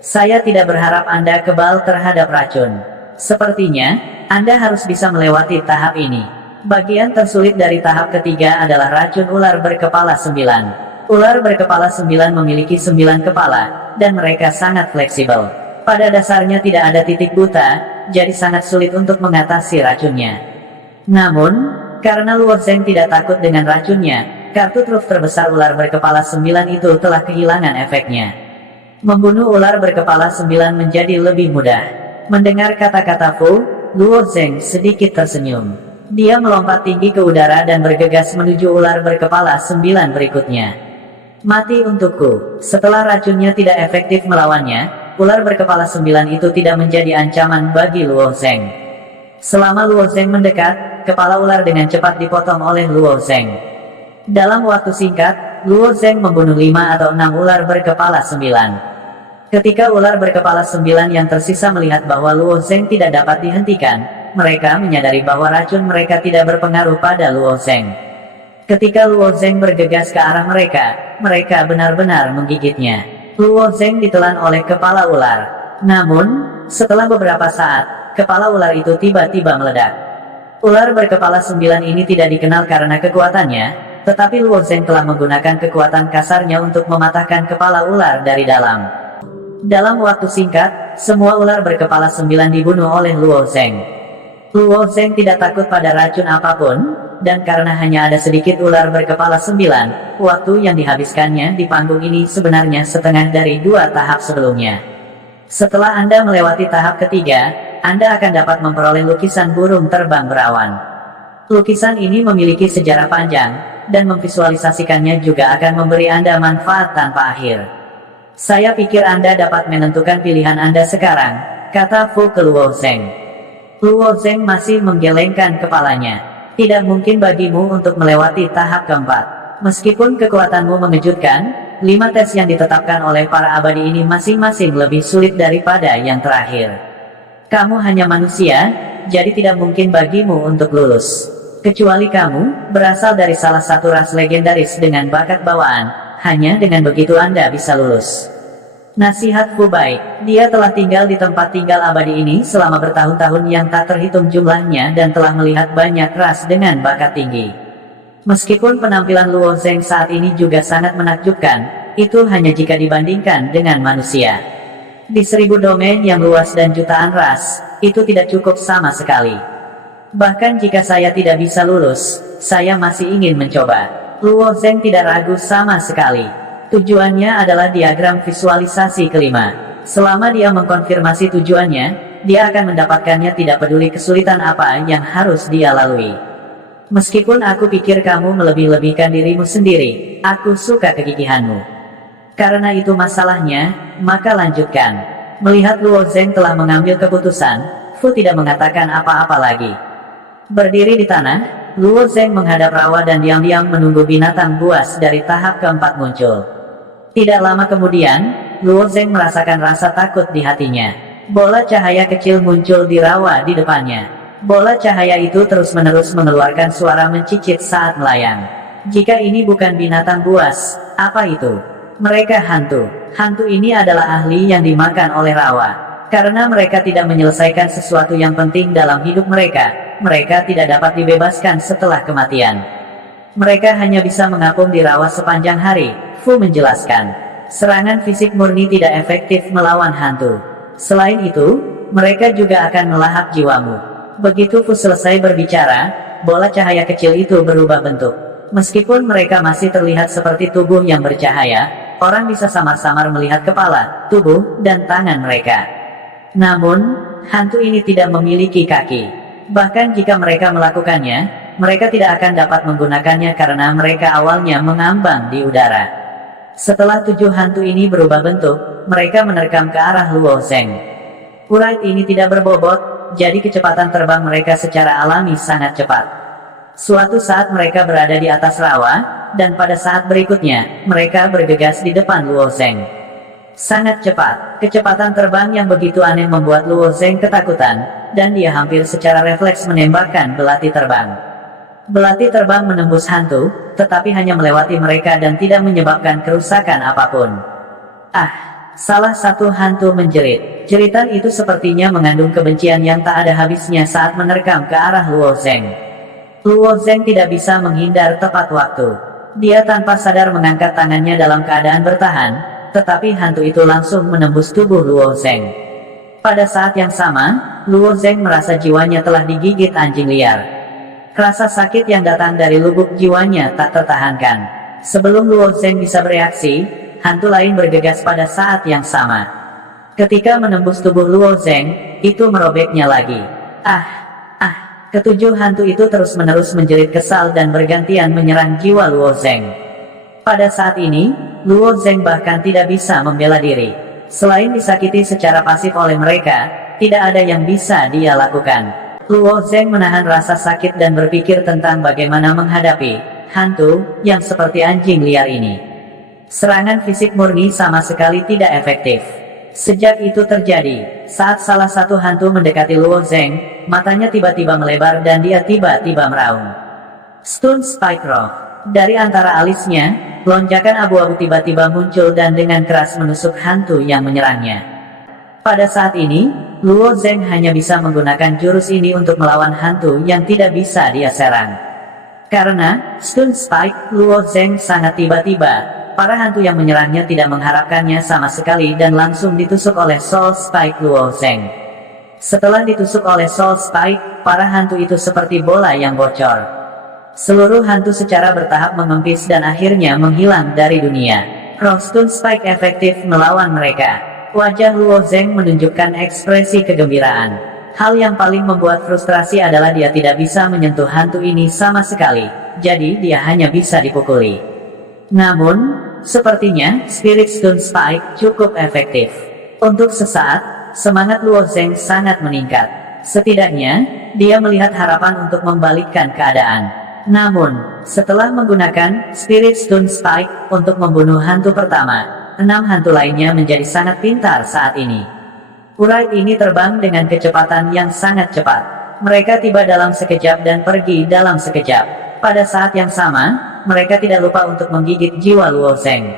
Saya tidak berharap Anda kebal terhadap racun. Sepertinya, Anda harus bisa melewati tahap ini. Bagian tersulit dari tahap ketiga adalah racun ular berkepala 9. Ular berkepala 9 memiliki 9 kepala, dan mereka sangat fleksibel. Pada dasarnya tidak ada titik buta, jadi sangat sulit untuk mengatasi racunnya. Namun, karena Luo Zeng tidak takut dengan racunnya, kartu truf terbesar ular berkepala 9 itu telah kehilangan efeknya. Membunuh ular berkepala 9 menjadi lebih mudah. Mendengar kata-kata Fu, Luo Zeng sedikit tersenyum. Dia melompat tinggi ke udara dan bergegas menuju ular berkepala 9 berikutnya. Mati untukku. Setelah racunnya tidak efektif melawannya, ular berkepala 9 itu tidak menjadi ancaman bagi Luo Zeng. Selama Luo Zeng mendekat, kepala ular dengan cepat dipotong oleh Luo Zeng. Dalam waktu singkat, Luo Zeng membunuh 5 atau 6 ular berkepala 9. Ketika ular berkepala 9 yang tersisa melihat bahwa Luo Zeng tidak dapat dihentikan, mereka menyadari bahwa racun mereka tidak berpengaruh pada Luo Zeng. Ketika Luo Zeng bergegas ke arah mereka, mereka benar-benar menggigitnya. Luo Zeng ditelan oleh kepala ular. Namun, setelah beberapa saat, kepala ular itu tiba-tiba meledak. Ular berkepala 9 ini tidak dikenal karena kekuatannya, tetapi Luo Zeng telah menggunakan kekuatan kasarnya untuk mematahkan kepala ular dari dalam. Dalam waktu singkat, semua ular berkepala 9 dibunuh oleh Luo Zeng. Luo Zeng tidak takut pada racun apapun, dan karena hanya ada sedikit ular berkepala 9, waktu yang dihabiskannya di panggung ini sebenarnya setengah dari 2 tahap sebelumnya. Setelah Anda melewati tahap ketiga, Anda akan dapat memperoleh lukisan burung terbang berawan. Lukisan ini memiliki sejarah panjang, dan memvisualisasikannya juga akan memberi Anda manfaat tanpa akhir. Saya pikir Anda dapat menentukan pilihan Anda sekarang, kata Fu ke Luo Zeng. Luo Zeng masih menggelengkan kepalanya. Tidak mungkin bagimu untuk melewati tahap keempat. Meskipun kekuatanmu mengejutkan, 5 tes yang ditetapkan oleh para abadi ini masing-masing lebih sulit daripada yang terakhir. Kamu hanya manusia, jadi tidak mungkin bagimu untuk lulus. Kecuali kamu berasal dari salah satu ras legendaris dengan bakat bawaan, hanya dengan begitu Anda bisa lulus. Nasihat Fu baik, dia telah tinggal di tempat tinggal abadi ini selama bertahun-tahun yang tak terhitung jumlahnya dan telah melihat banyak ras dengan bakat tinggi. Meskipun penampilan Luo Zeng saat ini juga sangat menakjubkan, itu hanya jika dibandingkan dengan manusia. Di 1000 domain yang luas dan jutaan ras, itu tidak cukup sama sekali. Bahkan jika saya tidak bisa lulus, saya masih ingin mencoba. Luo Zeng tidak ragu sama sekali. Tujuannya adalah diagram visualisasi kelima. Selama dia mengkonfirmasi tujuannya, dia akan mendapatkannya tidak peduli kesulitan apa yang harus dia lalui. Meskipun aku pikir kamu melebih-lebihkan dirimu sendiri, aku suka kegigihanmu. Karena itu masalahnya, maka lanjutkan. Melihat Luo Zeng telah mengambil keputusan, Fu tidak mengatakan apa-apa lagi. Berdiri di tanah, Luo Zeng menghadap rawa dan diam-diam menunggu binatang buas dari tahap keempat muncul. Tidak lama kemudian, Luo Zeng merasakan rasa takut di hatinya. Bola cahaya kecil muncul di rawa di depannya. Bola cahaya itu terus-menerus mengeluarkan suara mencicit saat melayang. Jika ini bukan binatang buas, apa itu? Mereka hantu. Hantu ini adalah ahli yang dimakan oleh rawa. Karena mereka tidak menyelesaikan sesuatu yang penting dalam hidup mereka, mereka tidak dapat dibebaskan setelah kematian. Mereka hanya bisa mengapung di rawa sepanjang hari, Fu menjelaskan. Serangan fisik murni tidak efektif melawan hantu. Selain itu, mereka juga akan melahap jiwamu. Begitu Fu selesai berbicara, bola cahaya kecil itu berubah bentuk. Meskipun mereka masih terlihat seperti tubuh yang bercahaya, orang bisa samar-samar melihat kepala, tubuh, dan tangan mereka. Namun, hantu ini tidak memiliki kaki. Bahkan jika mereka melakukannya, mereka tidak akan dapat menggunakannya karena mereka awalnya mengambang di udara. Setelah 7 hantu ini berubah bentuk, mereka menerkam ke arah Luo Zeng. Urat ini tidak berbobot, jadi kecepatan terbang mereka secara alami sangat cepat. Suatu saat mereka berada di atas rawa, dan pada saat berikutnya, mereka bergegas di depan Luo Zeng. Sangat cepat, kecepatan terbang yang begitu aneh membuat Luo Zeng ketakutan, dan dia hampir secara refleks menembakkan belati terbang. Belati terbang menembus hantu, tetapi hanya melewati mereka dan tidak menyebabkan kerusakan apapun. Ah! Salah satu hantu menjerit. Jeritan itu sepertinya mengandung kebencian yang tak ada habisnya saat menerkam ke arah Luo Zeng. Luo Zeng tidak bisa menghindar tepat waktu. Dia tanpa sadar mengangkat tangannya dalam keadaan bertahan, tetapi hantu itu langsung menembus tubuh Luo Zeng. Pada saat yang sama, Luo Zeng merasa jiwanya telah digigit anjing liar. Rasa sakit yang datang dari lubuk jiwanya tak tertahankan. Sebelum Luo Zeng bisa bereaksi, hantu lain bergegas pada saat yang sama. Ketika menembus tubuh Luo Zeng, itu merobeknya lagi. Ketujuh hantu itu terus-menerus menjerit kesal dan bergantian menyerang jiwa Luo Zeng. Pada saat ini, Luo Zeng bahkan tidak bisa membela diri. Selain disakiti secara pasif oleh mereka, tidak ada yang bisa dia lakukan. Luo Zeng menahan rasa sakit dan berpikir tentang bagaimana menghadapi hantu yang seperti anjing liar ini. Serangan fisik murni sama sekali tidak efektif. Sejak itu terjadi, saat salah satu hantu mendekati Luo Zeng, matanya tiba-tiba melebar dan dia tiba-tiba meraung. Stun Spike Rock. Dari antara alisnya, lonjakan abu-abu tiba-tiba muncul dan dengan keras menusuk hantu yang menyerangnya. Pada saat ini, Luo Zeng hanya bisa menggunakan jurus ini untuk melawan hantu yang tidak bisa dia serang. Karena Stun Spike Luo Zeng sangat tiba-tiba, para hantu yang menyerangnya tidak mengharapkannya sama sekali dan langsung ditusuk oleh Soul Spike Luo Zeng. Setelah ditusuk oleh Soul Spike, para hantu itu seperti bola yang bocor. Seluruh hantu secara bertahap mengempis dan akhirnya menghilang dari dunia. Roh Stun Spike efektif melawan mereka. Wajah Luo Zeng menunjukkan ekspresi kegembiraan. Hal yang paling membuat frustrasi adalah dia tidak bisa menyentuh hantu ini sama sekali, jadi dia hanya bisa dipukuli. Namun, sepertinya Spirit Stun Spike cukup efektif. Untuk sesaat, semangat Luo Zeng sangat meningkat. Setidaknya, dia melihat harapan untuk membalikkan keadaan. Namun, setelah menggunakan Spirit Stun Spike untuk membunuh hantu pertama, 6 hantu lainnya menjadi sangat pintar saat ini. Urat ini terbang dengan kecepatan yang sangat cepat. Mereka tiba dalam sekejap dan pergi dalam sekejap. Pada saat yang sama, mereka tidak lupa untuk menggigit jiwa Luo Zeng.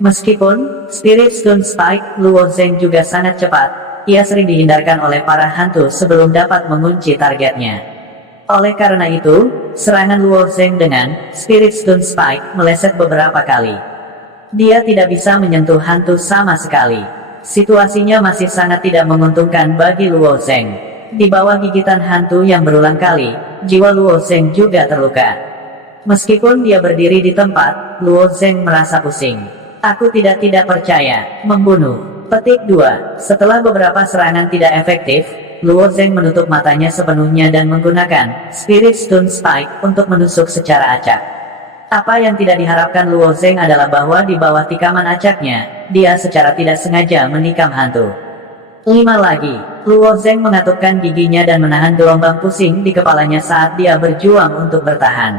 Meskipun Spirit Stun Spike Luo Zeng juga sangat cepat, ia sering dihindarkan oleh para hantu sebelum dapat mengunci targetnya. Oleh karena itu, serangan Luo Zeng dengan Spirit Stun Spike meleset beberapa kali. Dia tidak bisa menyentuh hantu sama sekali. Situasinya masih sangat tidak menguntungkan bagi Luo Zeng. Di bawah gigitan hantu yang berulang kali, jiwa Luo Zeng juga terluka. Meskipun dia berdiri di tempat, Luo Zeng merasa pusing. Aku tidak percaya. Membunuh. Petik 2. Setelah beberapa serangan tidak efektif, Luo Zeng menutup matanya sepenuhnya dan menggunakan Spirit Stun Spike untuk menusuk secara acak. Apa yang tidak diharapkan Luo Zeng adalah bahwa di bawah tikaman acaknya, dia secara tidak sengaja menikam hantu. 5 lagi. Luo Zeng mengatupkan giginya dan menahan gelombang pusing di kepalanya saat dia berjuang untuk bertahan.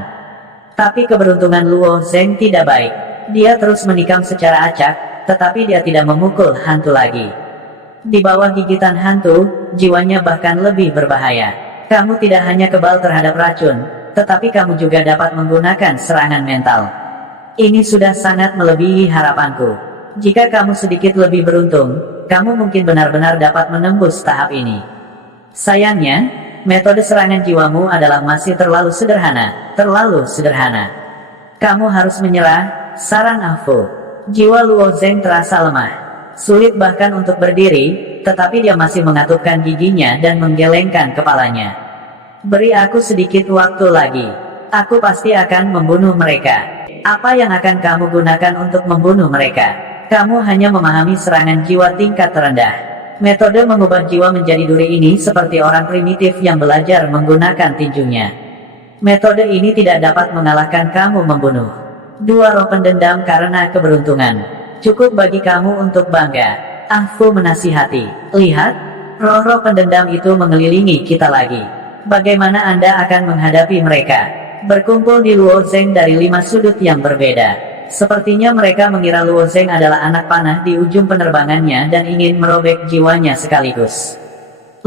Tapi keberuntungan Luo Zeng tidak baik. Dia terus menikam secara acak, tetapi dia tidak memukul hantu lagi. Di bawah gigitan hantu, jiwanya bahkan lebih berbahaya. Kamu tidak hanya kebal terhadap racun, tetapi kamu juga dapat menggunakan serangan mental. Ini sudah sangat melebihi harapanku. Jika kamu sedikit lebih beruntung, kamu mungkin benar-benar dapat menembus tahap ini. Sayangnya, metode serangan jiwamu adalah masih terlalu sederhana, Kamu harus menyerah, saran Ah Fu. Jiwa Luo Zeng terasa lemah. Sulit bahkan untuk berdiri, tetapi dia masih mengatupkan giginya dan menggelengkan kepalanya. Beri aku sedikit waktu lagi. Aku pasti akan membunuh mereka. Apa yang akan kamu gunakan untuk membunuh mereka? Kamu hanya memahami serangan jiwa tingkat terendah. Metode mengubah jiwa menjadi duri ini seperti orang primitif yang belajar menggunakan tinjunya. Metode ini tidak dapat mengalahkan kamu membunuh 2 roh pendendam karena keberuntungan. Cukup bagi kamu untuk bangga. Ah Fu menasihati. Lihat, roh-roh pendendam itu mengelilingi kita lagi. Bagaimana Anda akan menghadapi mereka? Berkumpul di Luo Zeng dari 5 sudut yang berbeda. Sepertinya mereka mengira Luo Zeng adalah anak panah di ujung penerbangannya dan ingin merobek jiwanya sekaligus.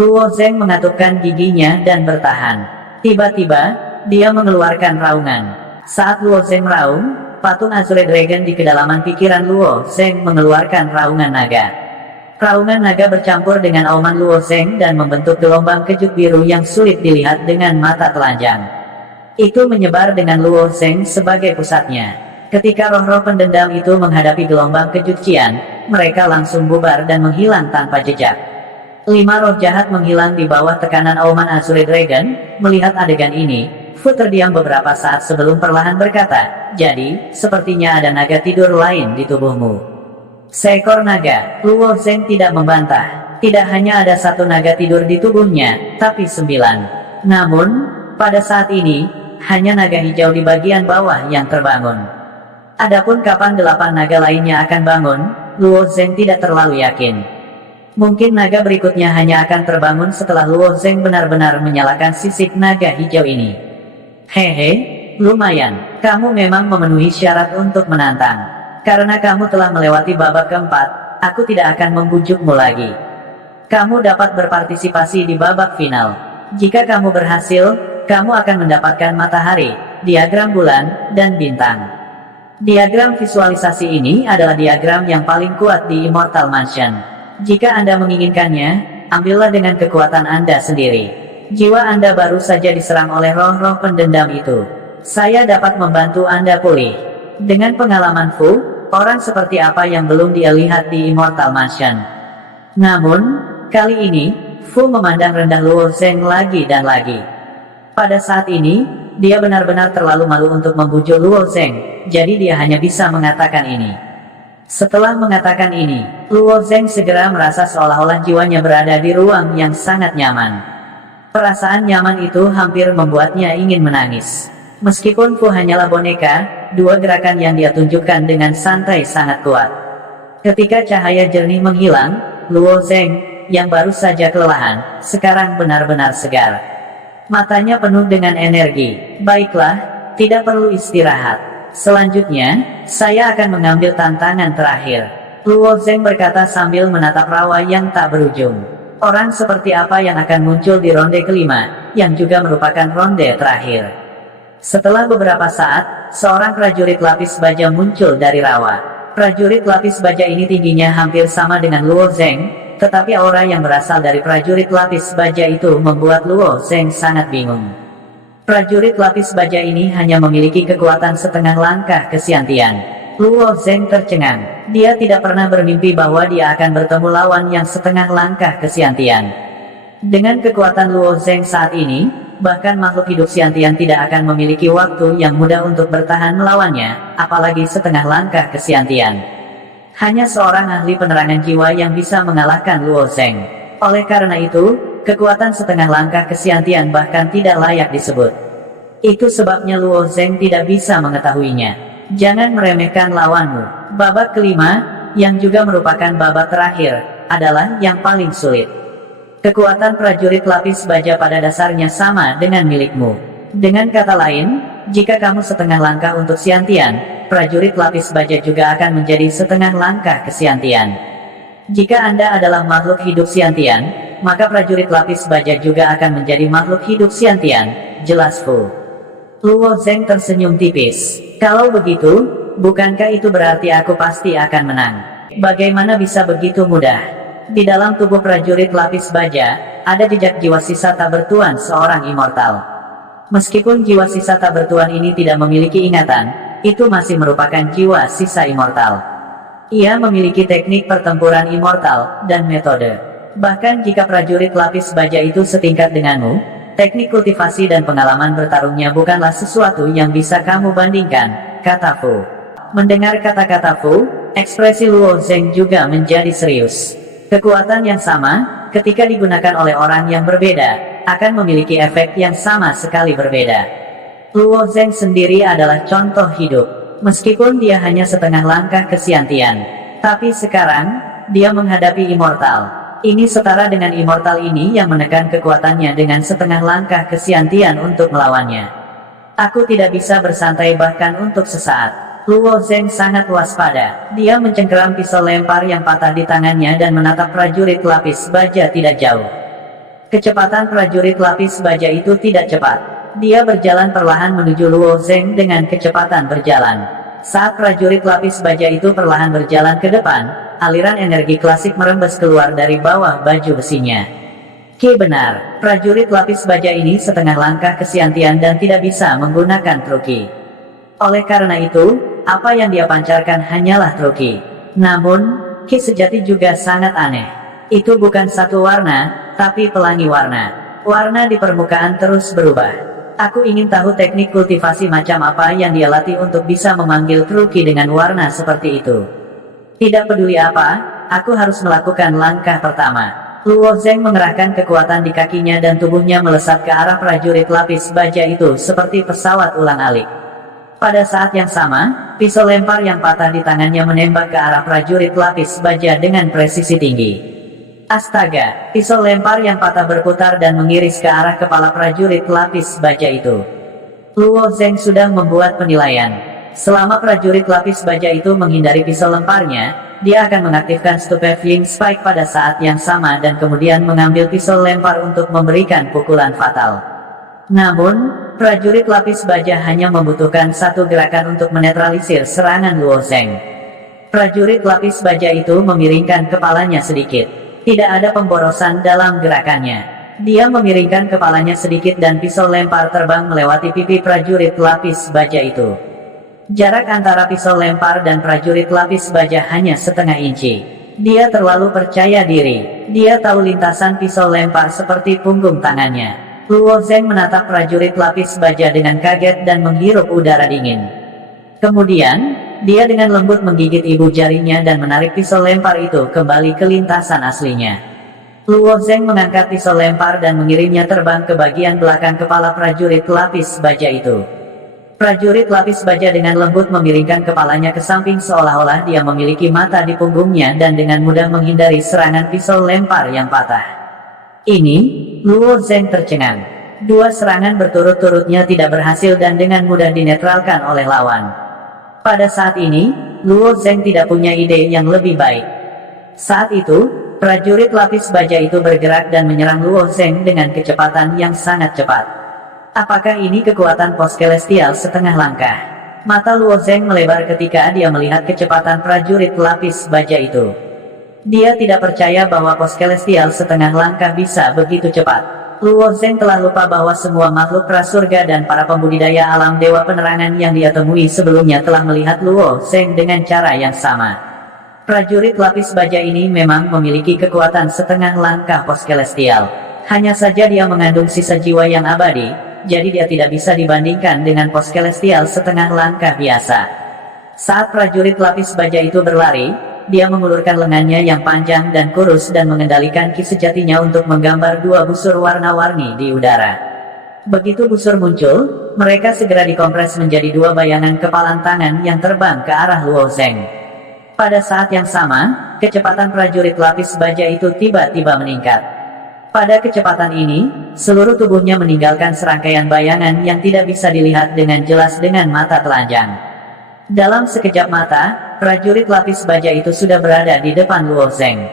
Luo Zeng mengatupkan giginya dan bertahan. Tiba-tiba, dia mengeluarkan raungan. Saat Luo Zeng meraung, patung Azure Dragon di kedalaman pikiran Luo Zeng mengeluarkan raungan naga. Raungan naga bercampur dengan auman Luo Zeng dan membentuk gelombang kejut biru yang sulit dilihat dengan mata telanjang. Itu menyebar dengan Luo Zeng sebagai pusatnya. Ketika roh-roh pendendam itu menghadapi gelombang kejut Qian, mereka langsung bubar dan menghilang tanpa jejak. 5 roh jahat menghilang di bawah tekanan auman Azure Dragon. Melihat adegan ini, Fu terdiam beberapa saat sebelum perlahan berkata, "Jadi, sepertinya ada naga tidur lain di tubuhmu." Seekor naga. Luo Zeng tidak membantah. Tidak hanya ada satu naga tidur di tubuhnya, tapi 9. Namun, pada saat ini, hanya naga hijau di bagian bawah yang terbangun. Adapun kapan 8 naga lainnya akan bangun, Luo Zeng tidak terlalu yakin. Mungkin naga berikutnya hanya akan terbangun setelah Luo Zeng benar-benar menyalakan sisik naga hijau ini. Hehe, lumayan, kamu memang memenuhi syarat untuk menantang. Karena kamu telah melewati babak keempat, aku tidak akan membujukmu lagi. Kamu dapat berpartisipasi di babak final. Jika kamu berhasil, kamu akan mendapatkan matahari, diagram bulan, dan bintang. Diagram visualisasi ini adalah diagram yang paling kuat di Immortal Mansion. Jika Anda menginginkannya, ambillah dengan kekuatan Anda sendiri. Jiwa Anda baru saja diserang oleh roh-roh pendendam itu. Saya dapat membantu Anda pulih. Dengan pengalaman Fu, orang seperti apa yang belum dia lihat di Immortal Mansion. Namun, kali ini, Fu memandang rendah Luo Zeng lagi dan lagi. Pada saat ini, dia benar-benar terlalu malu untuk membujuk Luo Zeng, jadi dia hanya bisa mengatakan ini. Setelah mengatakan ini, Luo Zeng segera merasa seolah-olah jiwanya berada di ruang yang sangat nyaman. Perasaan nyaman itu hampir membuatnya ingin menangis. Meskipun Fu hanyalah boneka, 2 gerakan yang dia tunjukkan dengan santai sangat kuat. Ketika cahaya jernih menghilang, Luo Zeng, yang baru saja kelelahan, sekarang benar-benar segar. Matanya penuh dengan energi. Baiklah, tidak perlu istirahat. Selanjutnya, saya akan mengambil tantangan terakhir. Luo Zeng berkata sambil menatap rawa yang tak berujung. Orang seperti apa yang akan muncul di ronde kelima, yang juga merupakan ronde terakhir. Setelah beberapa saat, seorang prajurit lapis baja muncul dari rawa. Prajurit lapis baja ini tingginya hampir sama dengan Luo Zeng, tetapi aura yang berasal dari prajurit lapis baja itu membuat Luo Zeng sangat bingung. Prajurit lapis baja ini hanya memiliki kekuatan setengah langkah kesiantian. Luo Zeng tercengang. Dia tidak pernah bermimpi bahwa dia akan bertemu lawan yang setengah langkah kesiantian. Dengan kekuatan Luo Zeng saat ini, bahkan makhluk hidup siantian tidak akan memiliki waktu yang mudah untuk bertahan melawannya, apalagi setengah langkah kesiantian. Hanya seorang ahli penerangan jiwa yang bisa mengalahkan Luo Zeng. Oleh karena itu, kekuatan setengah langkah kesiantian bahkan tidak layak disebut. Itu sebabnya Luo Zeng tidak bisa mengetahuinya. Jangan meremehkan lawanmu. Babak kelima, yang juga merupakan babak terakhir, adalah yang paling sulit. Kekuatan prajurit lapis baja pada dasarnya sama dengan milikmu. Dengan kata lain, jika kamu setengah langkah untuk siantian, prajurit lapis baja juga akan menjadi setengah langkah kesiantian. Jika Anda adalah makhluk hidup siantian, maka prajurit lapis baja juga akan menjadi makhluk hidup siantian, jelas Fu. Luo Zeng tersenyum tipis. Kalau begitu, bukankah itu berarti aku pasti akan menang? Bagaimana bisa begitu mudah? Di dalam tubuh prajurit lapis baja, ada jejak jiwa sisa tak bertuan seorang immortal. Meskipun jiwa sisa tak bertuan ini tidak memiliki ingatan, itu masih merupakan jiwa sisa immortal. Ia memiliki teknik pertempuran immortal, dan metode. Bahkan jika prajurit lapis baja itu setingkat denganmu, teknik kultivasi dan pengalaman bertarungnya bukanlah sesuatu yang bisa kamu bandingkan, kata Fu. Mendengar kata-kata Fu, ekspresi Luo Zeng juga menjadi serius. Kekuatan yang sama, ketika digunakan oleh orang yang berbeda, akan memiliki efek yang sama sekali berbeda. Luo Zeng sendiri adalah contoh hidup. Meskipun dia hanya setengah langkah kesiantian, tapi sekarang, dia menghadapi immortal. Ini setara dengan immortal ini yang menekan kekuatannya dengan setengah langkah kesiantian untuk melawannya. Aku tidak bisa bersantai bahkan untuk sesaat. Luo Zeng sangat waspada. Dia mencengkeram pisau lempar yang patah di tangannya dan menatap prajurit lapis baja tidak jauh. Kecepatan prajurit lapis baja itu tidak cepat. Dia berjalan perlahan menuju Luo Zeng dengan kecepatan berjalan. Saat prajurit lapis baja itu perlahan berjalan ke depan, aliran energi klasik merembes keluar dari bawah baju besinya. Benar, prajurit lapis baja ini setengah langkah ke Xiantian dan tidak bisa menggunakan truki. Oleh karena itu, apa yang dia pancarkan hanyalah truki. Namun, Ki sejati juga sangat aneh. Itu bukan satu warna, tapi pelangi warna. Warna di permukaan terus berubah. Aku ingin tahu teknik kultivasi macam apa yang dia latih untuk bisa memanggil truki dengan warna seperti itu. Tidak peduli apa, aku harus melakukan langkah pertama. Luo Zeng mengerahkan kekuatan di kakinya dan tubuhnya melesat ke arah prajurit lapis baja itu seperti pesawat ulang-alik. Pada saat yang sama, pisau lempar yang patah di tangannya menembak ke arah prajurit lapis baja dengan presisi tinggi. Astaga, pisau lempar yang patah berputar dan mengiris ke arah kepala prajurit lapis baja itu. Luo Zeng sudah membuat penilaian. Selama prajurit lapis baja itu menghindari pisau lemparnya, dia akan mengaktifkan Stupefying Spike pada saat yang sama dan kemudian mengambil pisau lempar untuk memberikan pukulan fatal. Namun, prajurit lapis baja hanya membutuhkan satu gerakan untuk menetralisir serangan Luo Zeng. Prajurit lapis baja itu memiringkan kepalanya sedikit. Tidak ada pemborosan dalam gerakannya. Dia memiringkan kepalanya sedikit dan pisau lempar terbang melewati pipi prajurit lapis baja itu. Jarak antara pisau lempar dan prajurit lapis baja hanya setengah inci. Dia terlalu percaya diri. Dia tahu lintasan pisau lempar seperti punggung tangannya. Luo Zeng menatap prajurit lapis baja dengan kaget dan menghirup udara dingin. Kemudian, dia dengan lembut menggigit ibu jarinya dan menarik pisau lempar itu kembali ke lintasan aslinya. Luo Zeng mengangkat pisau lempar dan mengirimnya terbang ke bagian belakang kepala prajurit lapis baja itu. Prajurit lapis baja dengan lembut memiringkan kepalanya ke samping seolah-olah dia memiliki mata di punggungnya dan dengan mudah menghindari serangan pisau lempar yang patah. Ini, Luo Zeng tercengang. Dua serangan berturut-turutnya tidak berhasil dan dengan mudah dinetralkan oleh lawan. Pada saat ini, Luo Zeng tidak punya ide yang lebih baik. Saat itu, prajurit lapis baja itu bergerak dan menyerang Luo Zeng dengan kecepatan yang sangat cepat. Apakah ini kekuatan pos celestial setengah langkah? Mata Luo Zeng melebar ketika dia melihat kecepatan prajurit lapis baja itu. Dia tidak percaya bahwa pos celestial setengah langkah bisa begitu cepat. Luo Zeng telah lupa bahwa semua makhluk prasurga dan para pembudidaya alam dewa penerangan yang dia temui sebelumnya telah melihat Luo Zeng dengan cara yang sama. Prajurit lapis baja ini memang memiliki kekuatan setengah langkah pos celestial. Hanya saja dia mengandung sisa jiwa yang abadi, jadi dia tidak bisa dibandingkan dengan pos celestial setengah langkah biasa. Saat prajurit lapis baja itu berlari, dia mengulurkan lengannya yang panjang dan kurus dan mengendalikan ki sejatinya untuk menggambar dua busur warna-warni di udara. Begitu busur muncul, mereka segera dikompres menjadi dua bayangan kepalan tangan yang terbang ke arah Luo Zeng. Pada saat yang sama, kecepatan prajurit lapis baja itu tiba-tiba meningkat. Pada kecepatan ini, seluruh tubuhnya meninggalkan serangkaian bayangan yang tidak bisa dilihat dengan jelas dengan mata telanjang. Dalam sekejap mata, prajurit lapis baja itu sudah berada di depan Luo Zeng.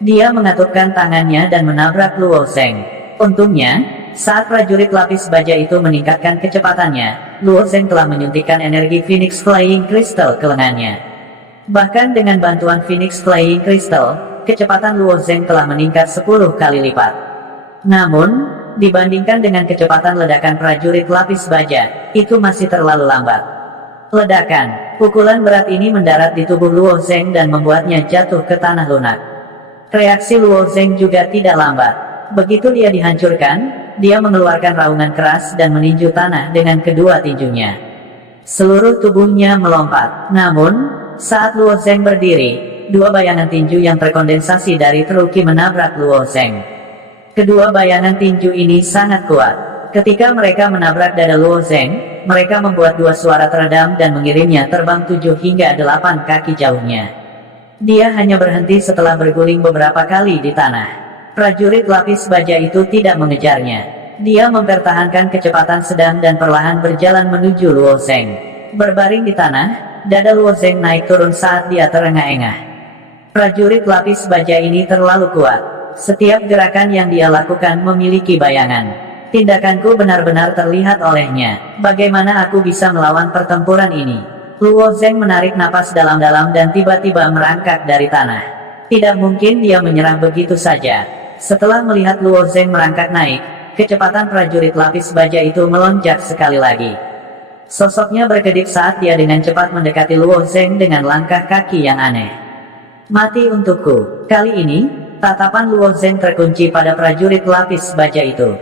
Dia mengatupkan tangannya dan menabrak Luo Zeng. Untungnya, saat prajurit lapis baja itu meningkatkan kecepatannya, Luo Zeng telah menyuntikkan energi Phoenix Flying Crystal ke lengannya. Bahkan dengan bantuan Phoenix Flying Crystal, kecepatan Luo Zeng telah meningkat 10 kali lipat. Namun, dibandingkan dengan kecepatan ledakan prajurit lapis baja, itu masih terlalu lambat. Ledakan, pukulan berat ini mendarat di tubuh Luo Zeng dan membuatnya jatuh ke tanah lunak. Reaksi Luo Zeng juga tidak lambat. Begitu dia dihancurkan, dia mengeluarkan raungan keras dan meninju tanah dengan kedua tinjunya. Seluruh tubuhnya melompat. Namun, saat Luo Zeng berdiri, dua bayangan tinju yang terkondensasi dari truki menabrak Luo Zeng. Kedua bayangan tinju ini sangat kuat. Ketika mereka menabrak dada Luo Zeng, mereka membuat dua suara teredam dan mengirimnya terbang 7 hingga 8 kaki jauhnya. Dia hanya berhenti setelah berguling beberapa kali di tanah. Prajurit lapis baja itu tidak mengejarnya. Dia mempertahankan kecepatan sedang dan perlahan berjalan menuju Luo Zeng. Berbaring di tanah, dada Luo Zeng naik turun saat dia terengah-engah. Prajurit lapis baja ini terlalu kuat. setiap gerakan yang dia lakukan memiliki bayangan. Tindakanku benar-benar terlihat olehnya. Bagaimana aku bisa melawan pertempuran ini? Luo Zeng menarik napas dalam-dalam dan tiba-tiba merangkak dari tanah. Tidak mungkin dia menyerah begitu saja. Setelah melihat Luo Zeng merangkak naik, kecepatan prajurit lapis baja itu melonjak sekali lagi. Sosoknya berkedip saat dia dengan cepat mendekati Luo Zeng dengan langkah kaki yang aneh. Mati untukku. Kali ini, tatapan Luo Zeng terkunci pada prajurit lapis baja itu.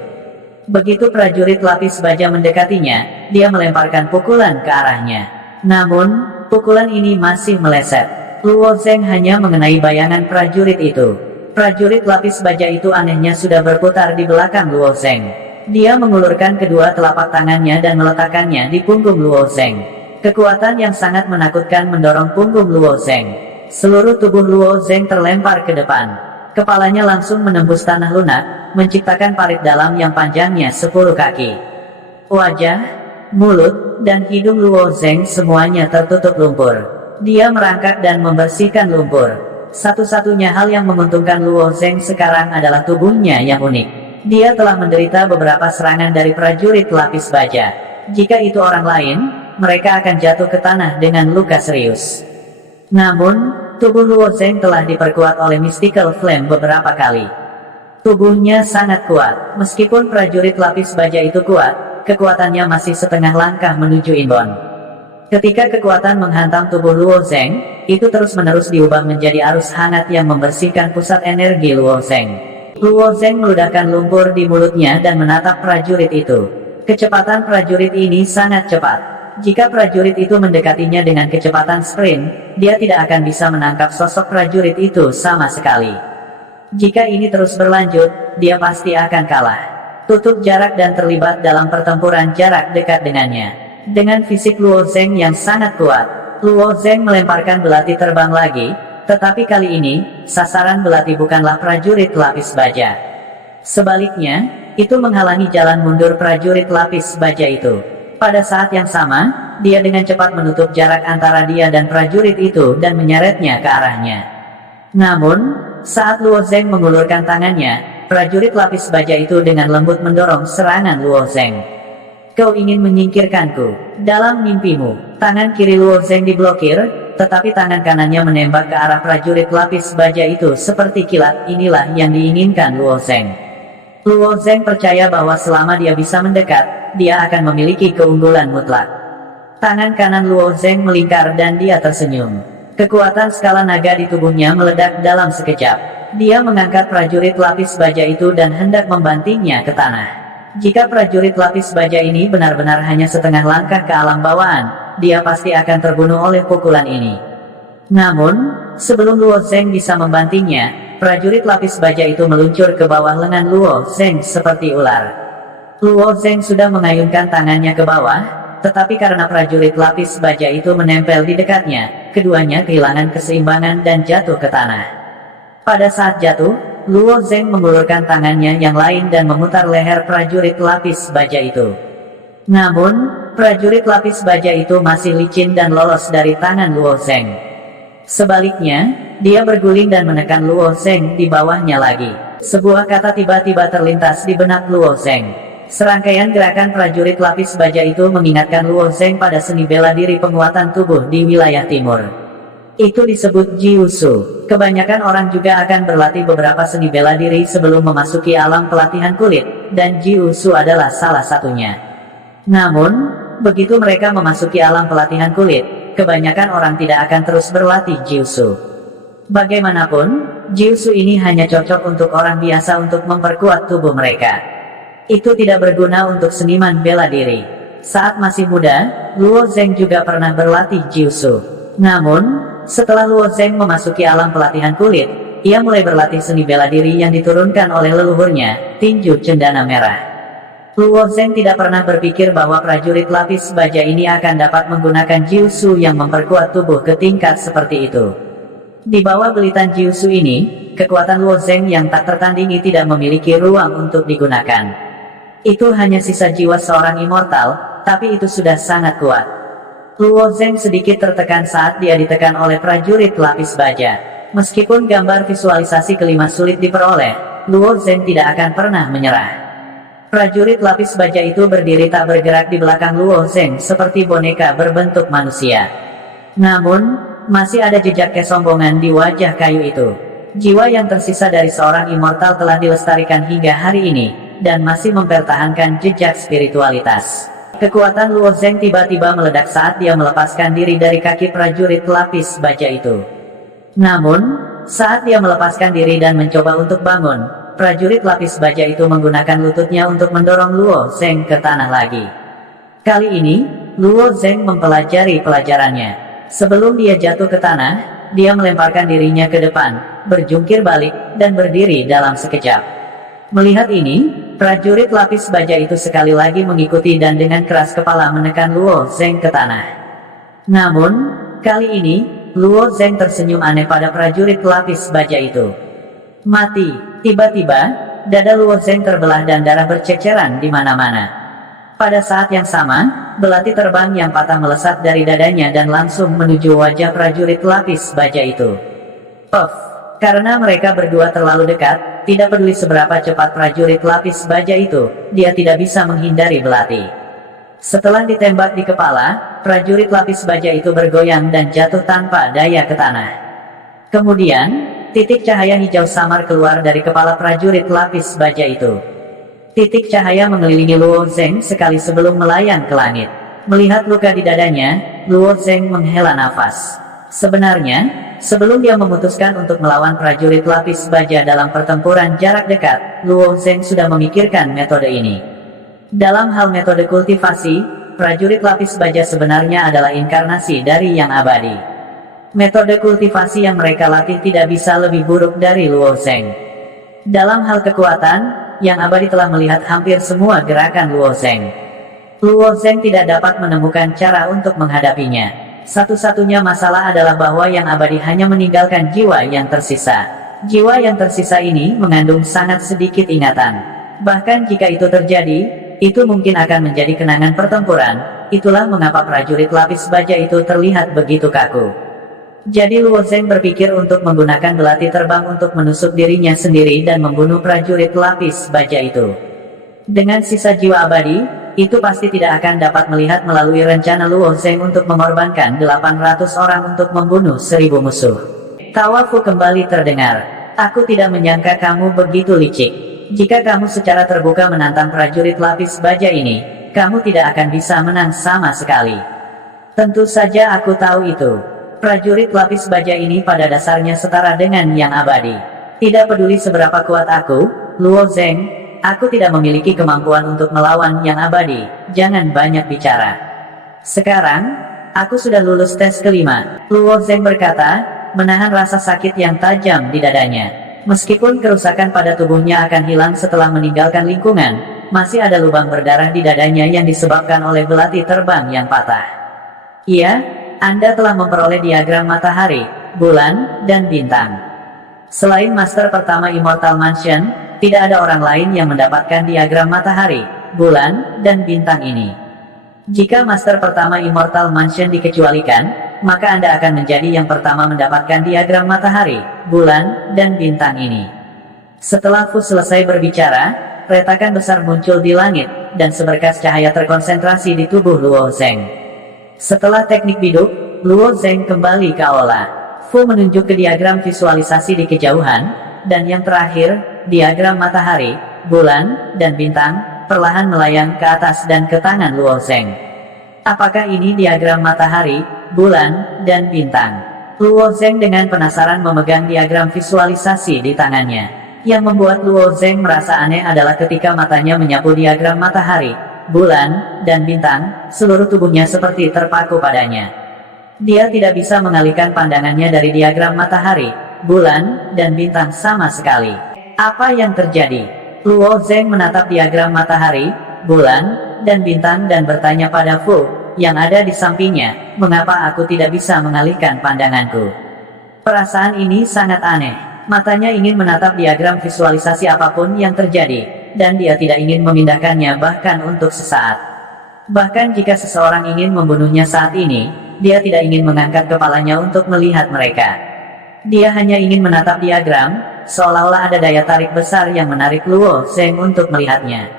Begitu prajurit lapis baja mendekatinya, dia melemparkan pukulan ke arahnya. Namun, pukulan ini masih meleset. Luo Zeng hanya mengenai bayangan prajurit itu. Prajurit lapis baja itu anehnya sudah berputar di belakang Luo Zeng. Dia mengulurkan kedua telapak tangannya dan meletakkannya di punggung Luo Zeng. Kekuatan yang sangat menakutkan mendorong punggung Luo Zeng. Seluruh tubuh Luo Zeng terlempar ke depan. Kepalanya langsung menembus tanah lunak, menciptakan parit dalam yang panjangnya 10 kaki. Wajah, mulut, dan hidung Luo Zeng semuanya tertutup lumpur. Dia merangkak dan membersihkan lumpur. Satu-satunya hal yang menguntungkan Luo Zeng sekarang adalah tubuhnya yang unik. Dia telah menderita beberapa serangan dari prajurit lapis baja. Jika itu orang lain, mereka akan jatuh ke tanah dengan luka serius. Namun, tubuh Luo Zeng telah diperkuat oleh Mystical Flame beberapa kali. Tubuhnya sangat kuat. Meskipun prajurit lapis baja itu kuat, kekuatannya masih setengah langkah menuju Inbon. Ketika kekuatan menghantam tubuh Luo Zeng, itu terus-menerus diubah menjadi arus hangat yang membersihkan pusat energi Luo Zeng. Luo Zeng meludahkan lumpur di mulutnya dan menatap prajurit itu. Kecepatan prajurit ini sangat cepat. Jika prajurit itu mendekatinya dengan kecepatan sprint, dia tidak akan bisa menangkap sosok prajurit itu sama sekali. Jika ini terus berlanjut, dia pasti akan kalah. Tutup jarak dan terlibat dalam pertempuran jarak dekat dengannya. Dengan fisik Luo Zeng yang sangat kuat, Luo Zeng melemparkan belati terbang lagi. Tetapi kali ini, sasaran belati bukanlah prajurit lapis baja. Sebaliknya, itu menghalangi jalan mundur prajurit lapis baja itu. Pada saat yang sama, dia dengan cepat menutup jarak antara dia dan prajurit itu dan menyeretnya ke arahnya. Namun, saat Luo Zeng mengulurkan tangannya, prajurit lapis baja itu dengan lembut mendorong serangan Luo Zeng. Kau ingin menyingkirkanku? Dalam mimpimu, tangan kiri Luo Zeng diblokir, tetapi tangan kanannya menembak ke arah prajurit lapis baja itu seperti kilat. Inilah yang diinginkan Luo Zeng. Luo Zeng percaya bahwa selama dia bisa mendekat, dia akan memiliki keunggulan mutlak. Tangan kanan Luo Zeng melingkar dan dia tersenyum. Kekuatan skala naga di tubuhnya meledak dalam sekejap. Dia mengangkat prajurit lapis baja itu dan hendak membantingnya ke tanah. Jika prajurit lapis baja ini benar-benar hanya setengah langkah ke alam bawaan, dia pasti akan terbunuh oleh pukulan ini. Namun, sebelum Luo Zeng bisa membantingnya, prajurit lapis baja itu meluncur ke bawah lengan Luo Zeng seperti ular. Luo Zeng sudah mengayunkan tangannya ke bawah, tetapi karena prajurit lapis baja itu menempel di dekatnya, keduanya kehilangan keseimbangan dan jatuh ke tanah. Pada saat jatuh, Luo Zeng mengulurkan tangannya yang lain dan memutar leher prajurit lapis baja itu. Namun, prajurit lapis baja itu masih licin dan lolos dari tangan Luo Zeng. Sebaliknya, dia berguling dan menekan Luo Zeng di bawahnya lagi. Sebuah kata tiba-tiba terlintas di benak Luo Zeng. Serangkaian gerakan prajurit lapis baja itu mengingatkan Luo Zeng pada seni bela diri penguatan tubuh di wilayah timur. Itu disebut Jiu-Su. Kebanyakan orang juga akan berlatih beberapa seni bela diri sebelum memasuki alam pelatihan kulit, dan Jiu-Su adalah salah satunya. Namun, begitu mereka memasuki alam pelatihan kulit, kebanyakan orang tidak akan terus berlatih Jiu-Su. Bagaimanapun, Jiu-Su ini hanya cocok untuk orang biasa untuk memperkuat tubuh mereka. Itu tidak berguna untuk seniman bela diri. Saat masih muda, Luo Zeng juga pernah berlatih Jiu-Su. Namun, setelah Luo Zeng memasuki alam pelatihan kulit, ia mulai berlatih seni bela diri yang diturunkan oleh leluhurnya, tinju cendana merah. Luo Zeng tidak pernah berpikir bahwa prajurit lapis baja ini akan dapat menggunakan Jiu-Su yang memperkuat tubuh ke tingkat seperti itu. Di bawah belitan Jiu-Su ini, kekuatan Luo Zeng yang tak tertandingi tidak memiliki ruang untuk digunakan. Itu hanya sisa jiwa seorang immortal, tapi itu sudah sangat kuat. Luo Zeng sedikit tertekan saat dia ditekan oleh prajurit lapis baja. Meskipun gambar visualisasi kelima sulit diperoleh, Luo Zeng tidak akan pernah menyerah. Prajurit lapis baja itu berdiri tak bergerak di belakang Luo Zeng seperti boneka berbentuk manusia. Namun, masih ada jejak kesombongan di wajah kayu itu. Jiwa yang tersisa dari seorang immortal telah dilestarikan hingga hari ini, dan masih mempertahankan jejak spiritualitas. Kekuatan Luo Zeng tiba-tiba meledak saat dia melepaskan diri dari kaki prajurit lapis baja itu. Namun, saat dia melepaskan diri dan mencoba untuk bangun, prajurit lapis baja itu menggunakan lututnya untuk mendorong Luo Zeng ke tanah lagi. Kali ini, Luo Zeng mempelajari pelajarannya. Sebelum dia jatuh ke tanah, dia melemparkan dirinya ke depan, berjungkir balik, dan berdiri dalam sekejap. Melihat ini, prajurit lapis baja itu sekali lagi mengikuti dan dengan keras kepala menekan Luo Zeng ke tanah. Namun, kali ini, Luo Zeng tersenyum aneh pada prajurit lapis baja itu. Mati. Tiba-tiba, dada Luo Zeng terbelah dan darah berceceran di mana-mana. Pada saat yang sama, belati terbang yang patah melesat dari dadanya dan langsung menuju wajah prajurit lapis baja itu. Puff. Karena mereka berdua terlalu dekat, tidak peduli seberapa cepat prajurit lapis baja itu, dia tidak bisa menghindari belati. Setelah ditembak di kepala, prajurit lapis baja itu bergoyang dan jatuh tanpa daya ke tanah. Kemudian, titik cahaya hijau samar keluar dari kepala prajurit lapis baja itu. Titik cahaya mengelilingi Luo Zeng sekali sebelum melayang ke langit. Melihat luka di dadanya, Luo Zeng menghela nafas. Sebenarnya, sebelum dia memutuskan untuk melawan prajurit lapis baja dalam pertempuran jarak dekat, Luo Zeng sudah memikirkan metode ini. Dalam hal metode kultivasi, prajurit lapis baja sebenarnya adalah inkarnasi dari yang abadi. Metode kultivasi yang mereka latih tidak bisa lebih buruk dari Luo Zeng. Dalam hal kekuatan, yang abadi telah melihat hampir semua gerakan Luo Zeng. Luo Zeng tidak dapat menemukan cara untuk menghadapinya. Satu-satunya masalah adalah bahwa yang abadi hanya meninggalkan jiwa yang tersisa. Jiwa yang tersisa ini mengandung sangat sedikit ingatan. Bahkan jika itu terjadi, itu mungkin akan menjadi kenangan pertempuran. Itulah mengapa prajurit lapis baja itu terlihat begitu kaku. Jadi Luo Zeng berpikir untuk menggunakan belati terbang untuk menusuk dirinya sendiri dan membunuh prajurit lapis baja itu. Dengan sisa jiwa abadi, itu pasti tidak akan dapat melihat melalui rencana Luo Zeng untuk mengorbankan 800 orang untuk membunuh 1000 musuh. Tawa Fu kembali terdengar. Aku tidak menyangka kamu begitu licik. Jika kamu secara terbuka menantang prajurit lapis baja ini, kamu tidak akan bisa menang sama sekali. Tentu saja aku tahu itu. Prajurit lapis baja ini pada dasarnya setara dengan yang abadi. Tidak peduli seberapa kuat aku, Luo Zeng, aku tidak memiliki kemampuan untuk melawan yang abadi. Jangan banyak bicara. Sekarang, aku sudah lulus tes kelima. Luo Zeng berkata, menahan rasa sakit yang tajam di dadanya. Meskipun kerusakan pada tubuhnya akan hilang setelah meninggalkan lingkungan, masih ada lubang berdarah di dadanya yang disebabkan oleh belati terbang yang patah. Iya, Anda telah memperoleh diagram matahari, bulan, dan bintang. Selain Master pertama Immortal Mansion, tidak ada orang lain yang mendapatkan diagram matahari, bulan, dan bintang ini. Jika Master pertama Immortal Mansion dikecualikan, maka Anda akan menjadi yang pertama mendapatkan diagram matahari, bulan, dan bintang ini. Setelah Fu selesai berbicara, retakan besar muncul di langit, dan seberkas cahaya terkonsentrasi di tubuh Luo Zeng. Setelah teknik biduk, Luo Zeng kembali ke aula. Fu menunjuk ke diagram visualisasi di kejauhan, dan yang terakhir, diagram matahari, bulan, dan bintang, perlahan melayang ke atas dan ke tangan Luo Zeng. Apakah ini diagram matahari, bulan, dan bintang? Luo Zeng dengan penasaran memegang diagram visualisasi di tangannya. Yang membuat Luo Zeng merasa aneh adalah ketika matanya menyapu diagram matahari, bulan, dan bintang, seluruh tubuhnya seperti terpaku padanya. Dia tidak bisa mengalihkan pandangannya dari diagram matahari, bulan, dan bintang sama sekali. Apa yang terjadi? Luo Zeng menatap diagram matahari, bulan, dan bintang dan bertanya pada Fu, yang ada di sampingnya, mengapa aku tidak bisa mengalihkan pandanganku? Perasaan ini sangat aneh. Matanya ingin menatap diagram visualisasi apapun yang terjadi, dan dia tidak ingin memindahkannya bahkan untuk sesaat. Bahkan jika seseorang ingin membunuhnya saat ini, dia tidak ingin mengangkat kepalanya untuk melihat mereka. Dia hanya ingin menatap diagram, seolah-olah ada daya tarik besar yang menarik Luo Zeng untuk melihatnya.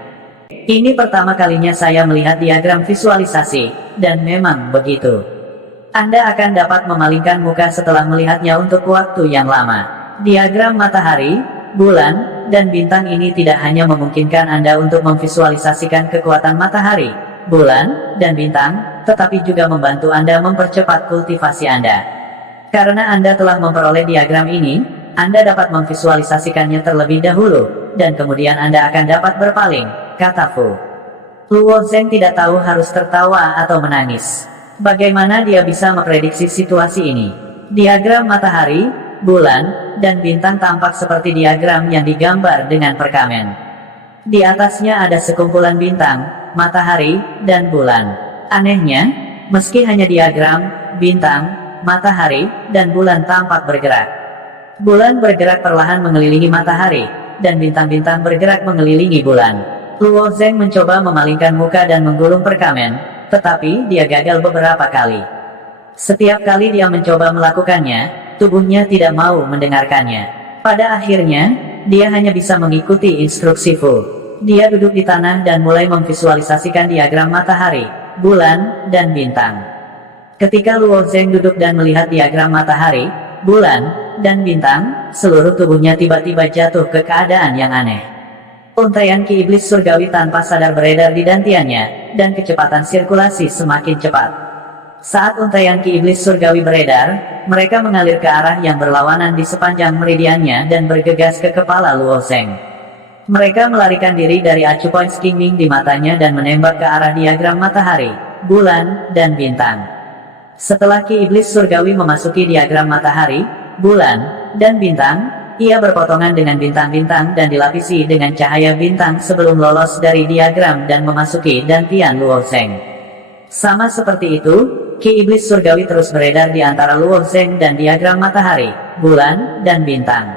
Ini pertama kalinya saya melihat diagram visualisasi, dan memang begitu. Anda akan dapat memalingkan muka setelah melihatnya untuk waktu yang lama. Diagram matahari, bulan, dan bintang ini tidak hanya memungkinkan Anda untuk memvisualisasikan kekuatan matahari, bulan, dan bintang, tetapi juga membantu Anda mempercepat kultivasi Anda. Karena Anda telah memperoleh diagram ini, Anda dapat memvisualisasikannya terlebih dahulu, dan kemudian Anda akan dapat berpaling, kata Fu. Luo Zeng tidak tahu harus tertawa atau menangis. Bagaimana dia bisa memprediksi situasi ini? Diagram matahari, bulan, dan bintang tampak seperti diagram yang digambar dengan perkamen. Di atasnya ada sekumpulan bintang, matahari, dan bulan. Anehnya, meski hanya diagram, bintang, matahari, dan bulan tampak bergerak. Bulan bergerak perlahan mengelilingi matahari, dan bintang-bintang bergerak mengelilingi bulan. Luo Zeng mencoba memalingkan muka dan menggulung perkamen, tetapi dia gagal beberapa kali. Setiap kali dia mencoba melakukannya, tubuhnya tidak mau mendengarkannya. Pada akhirnya, dia hanya bisa mengikuti instruksi Fu. Dia duduk di tanah dan mulai memvisualisasikan diagram matahari, bulan, dan bintang. Ketika Luo Zeng duduk dan melihat diagram matahari, bulan, dan bintang, seluruh tubuhnya tiba-tiba jatuh ke keadaan yang aneh. Untaian ki iblis surgawi tanpa sadar beredar di dantiannya, dan kecepatan sirkulasi semakin cepat. Saat untaian ki iblis surgawi beredar, mereka mengalir ke arah yang berlawanan di sepanjang meridiannya dan bergegas ke kepala Luo Zeng. Mereka melarikan diri dari acu points Qingming di matanya dan menembak ke arah diagram matahari, bulan, dan bintang. Setelah ki iblis surgawi memasuki diagram matahari, bulan, dan bintang, ia berpotongan dengan bintang-bintang dan dilapisi dengan cahaya bintang sebelum lolos dari diagram dan memasuki dantian Luo Zeng. Sama seperti itu, ki iblis surgawi terus beredar di antara Luo Zeng dan diagram matahari, bulan, dan bintang.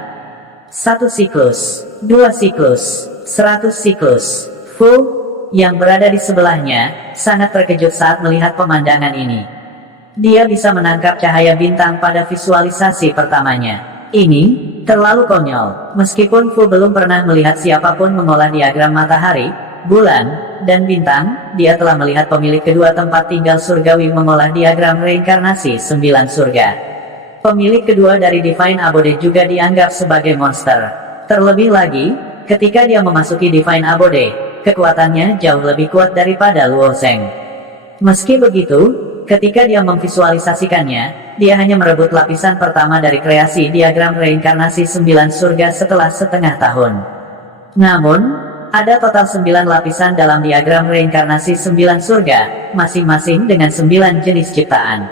1 siklus, 2 siklus, 100 siklus. Fu, yang berada di sebelahnya, sangat terkejut saat melihat pemandangan ini. Dia bisa menangkap cahaya bintang pada visualisasi pertamanya. Ini terlalu konyol. Meskipun Fu belum pernah melihat siapapun mengolah diagram matahari, bulan, dan bintang, dia telah melihat pemilik kedua tempat tinggal surgawi mengolah diagram reinkarnasi 9 surga. Pemilik kedua dari Divine Abode juga dianggap sebagai monster. Terlebih lagi, ketika dia memasuki Divine Abode, kekuatannya jauh lebih kuat daripada Luo Zeng. Meski begitu, ketika dia memvisualisasikannya, dia hanya merebut lapisan pertama dari kreasi diagram reinkarnasi 9 surga setelah setengah tahun. Namun, ada total 9 lapisan dalam diagram reinkarnasi 9 surga, masing-masing dengan 9 jenis ciptaan.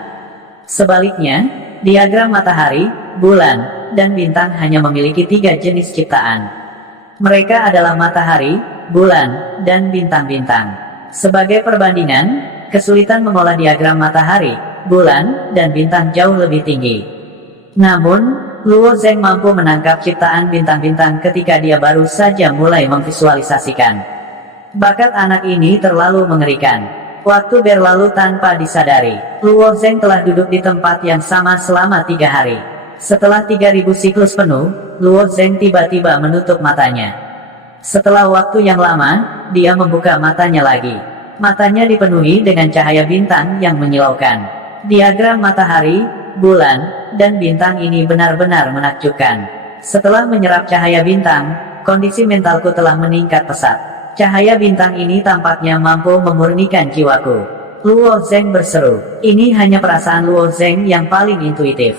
Sebaliknya, diagram matahari, bulan, dan bintang hanya memiliki 3 jenis ciptaan. Mereka adalah matahari, bulan, dan bintang-bintang. Sebagai perbandingan, kesulitan mengolah diagram matahari, bulan, dan bintang jauh lebih tinggi. Namun, Luo Zeng mampu menangkap ciptaan bintang-bintang ketika dia baru saja mulai memvisualisasikan. Bakat anak ini terlalu mengerikan. Waktu berlalu tanpa disadari. Luo Zeng telah duduk di tempat yang sama selama 3 hari. Setelah 3000 siklus penuh, Luo Zeng tiba-tiba menutup matanya. Setelah waktu yang lama, dia membuka matanya lagi. Matanya dipenuhi dengan cahaya bintang yang menyilaukan. Diagram matahari, bulan, dan bintang ini benar-benar menakjubkan. Setelah menyerap cahaya bintang, kondisi mentalku telah meningkat pesat. Cahaya bintang ini tampaknya mampu memurnikan jiwaku. Luo Zeng berseru. Ini hanya perasaan Luo Zeng yang paling intuitif.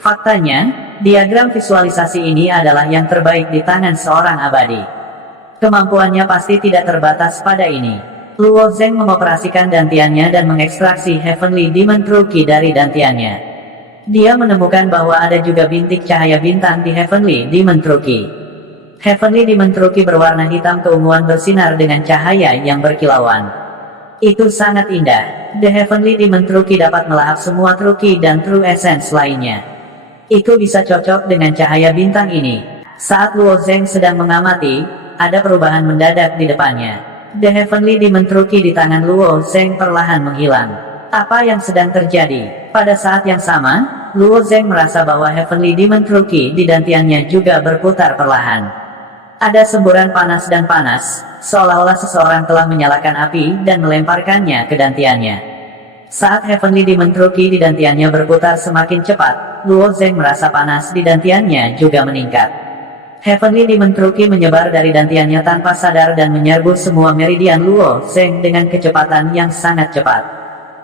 Faktanya, diagram visualisasi ini adalah yang terbaik di tangan seorang abadi. Kemampuannya pasti tidak terbatas pada ini. Luo Zeng mengoperasikan dantiannya dan mengekstraksi Heavenly Demon True Ki dari dantiannya. Dia menemukan bahwa ada juga bintik cahaya bintang di Heavenly Demon True Ki. Heavenly Demon True Ki berwarna hitam keunguan bersinar dengan cahaya yang berkilauan. Itu sangat indah. The Heavenly Demon True Ki dapat melahap semua True Ki dan True Essence lainnya. Itu bisa cocok dengan cahaya bintang ini. Saat Luo Zeng sedang mengamati, ada perubahan mendadak di depannya. The Heavenly Demon True Ki di tangan Luo Zeng perlahan menghilang. Apa yang sedang terjadi? Pada saat yang sama, Luo Zheng merasa bahwa Heavenly Demon Truki di dantiannya juga berputar perlahan. Ada semburan panas dan panas, seolah-olah seseorang telah menyalakan api dan melemparkannya ke dantiannya. Saat Heavenly Demon Truki di dantiannya berputar semakin cepat, Luo Zheng merasa panas di dantiannya juga meningkat. Heavenly Demon Truki menyebar dari dantiannya tanpa sadar dan menyerbu semua meridian Luo Zheng dengan kecepatan yang sangat cepat.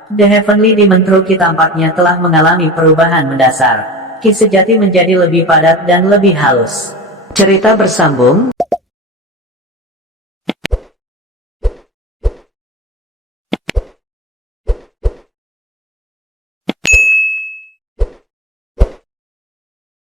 The Heavenly Demon Truki tampaknya telah mengalami perubahan mendasar. Ki sejati menjadi lebih padat dan lebih halus. Cerita bersambung.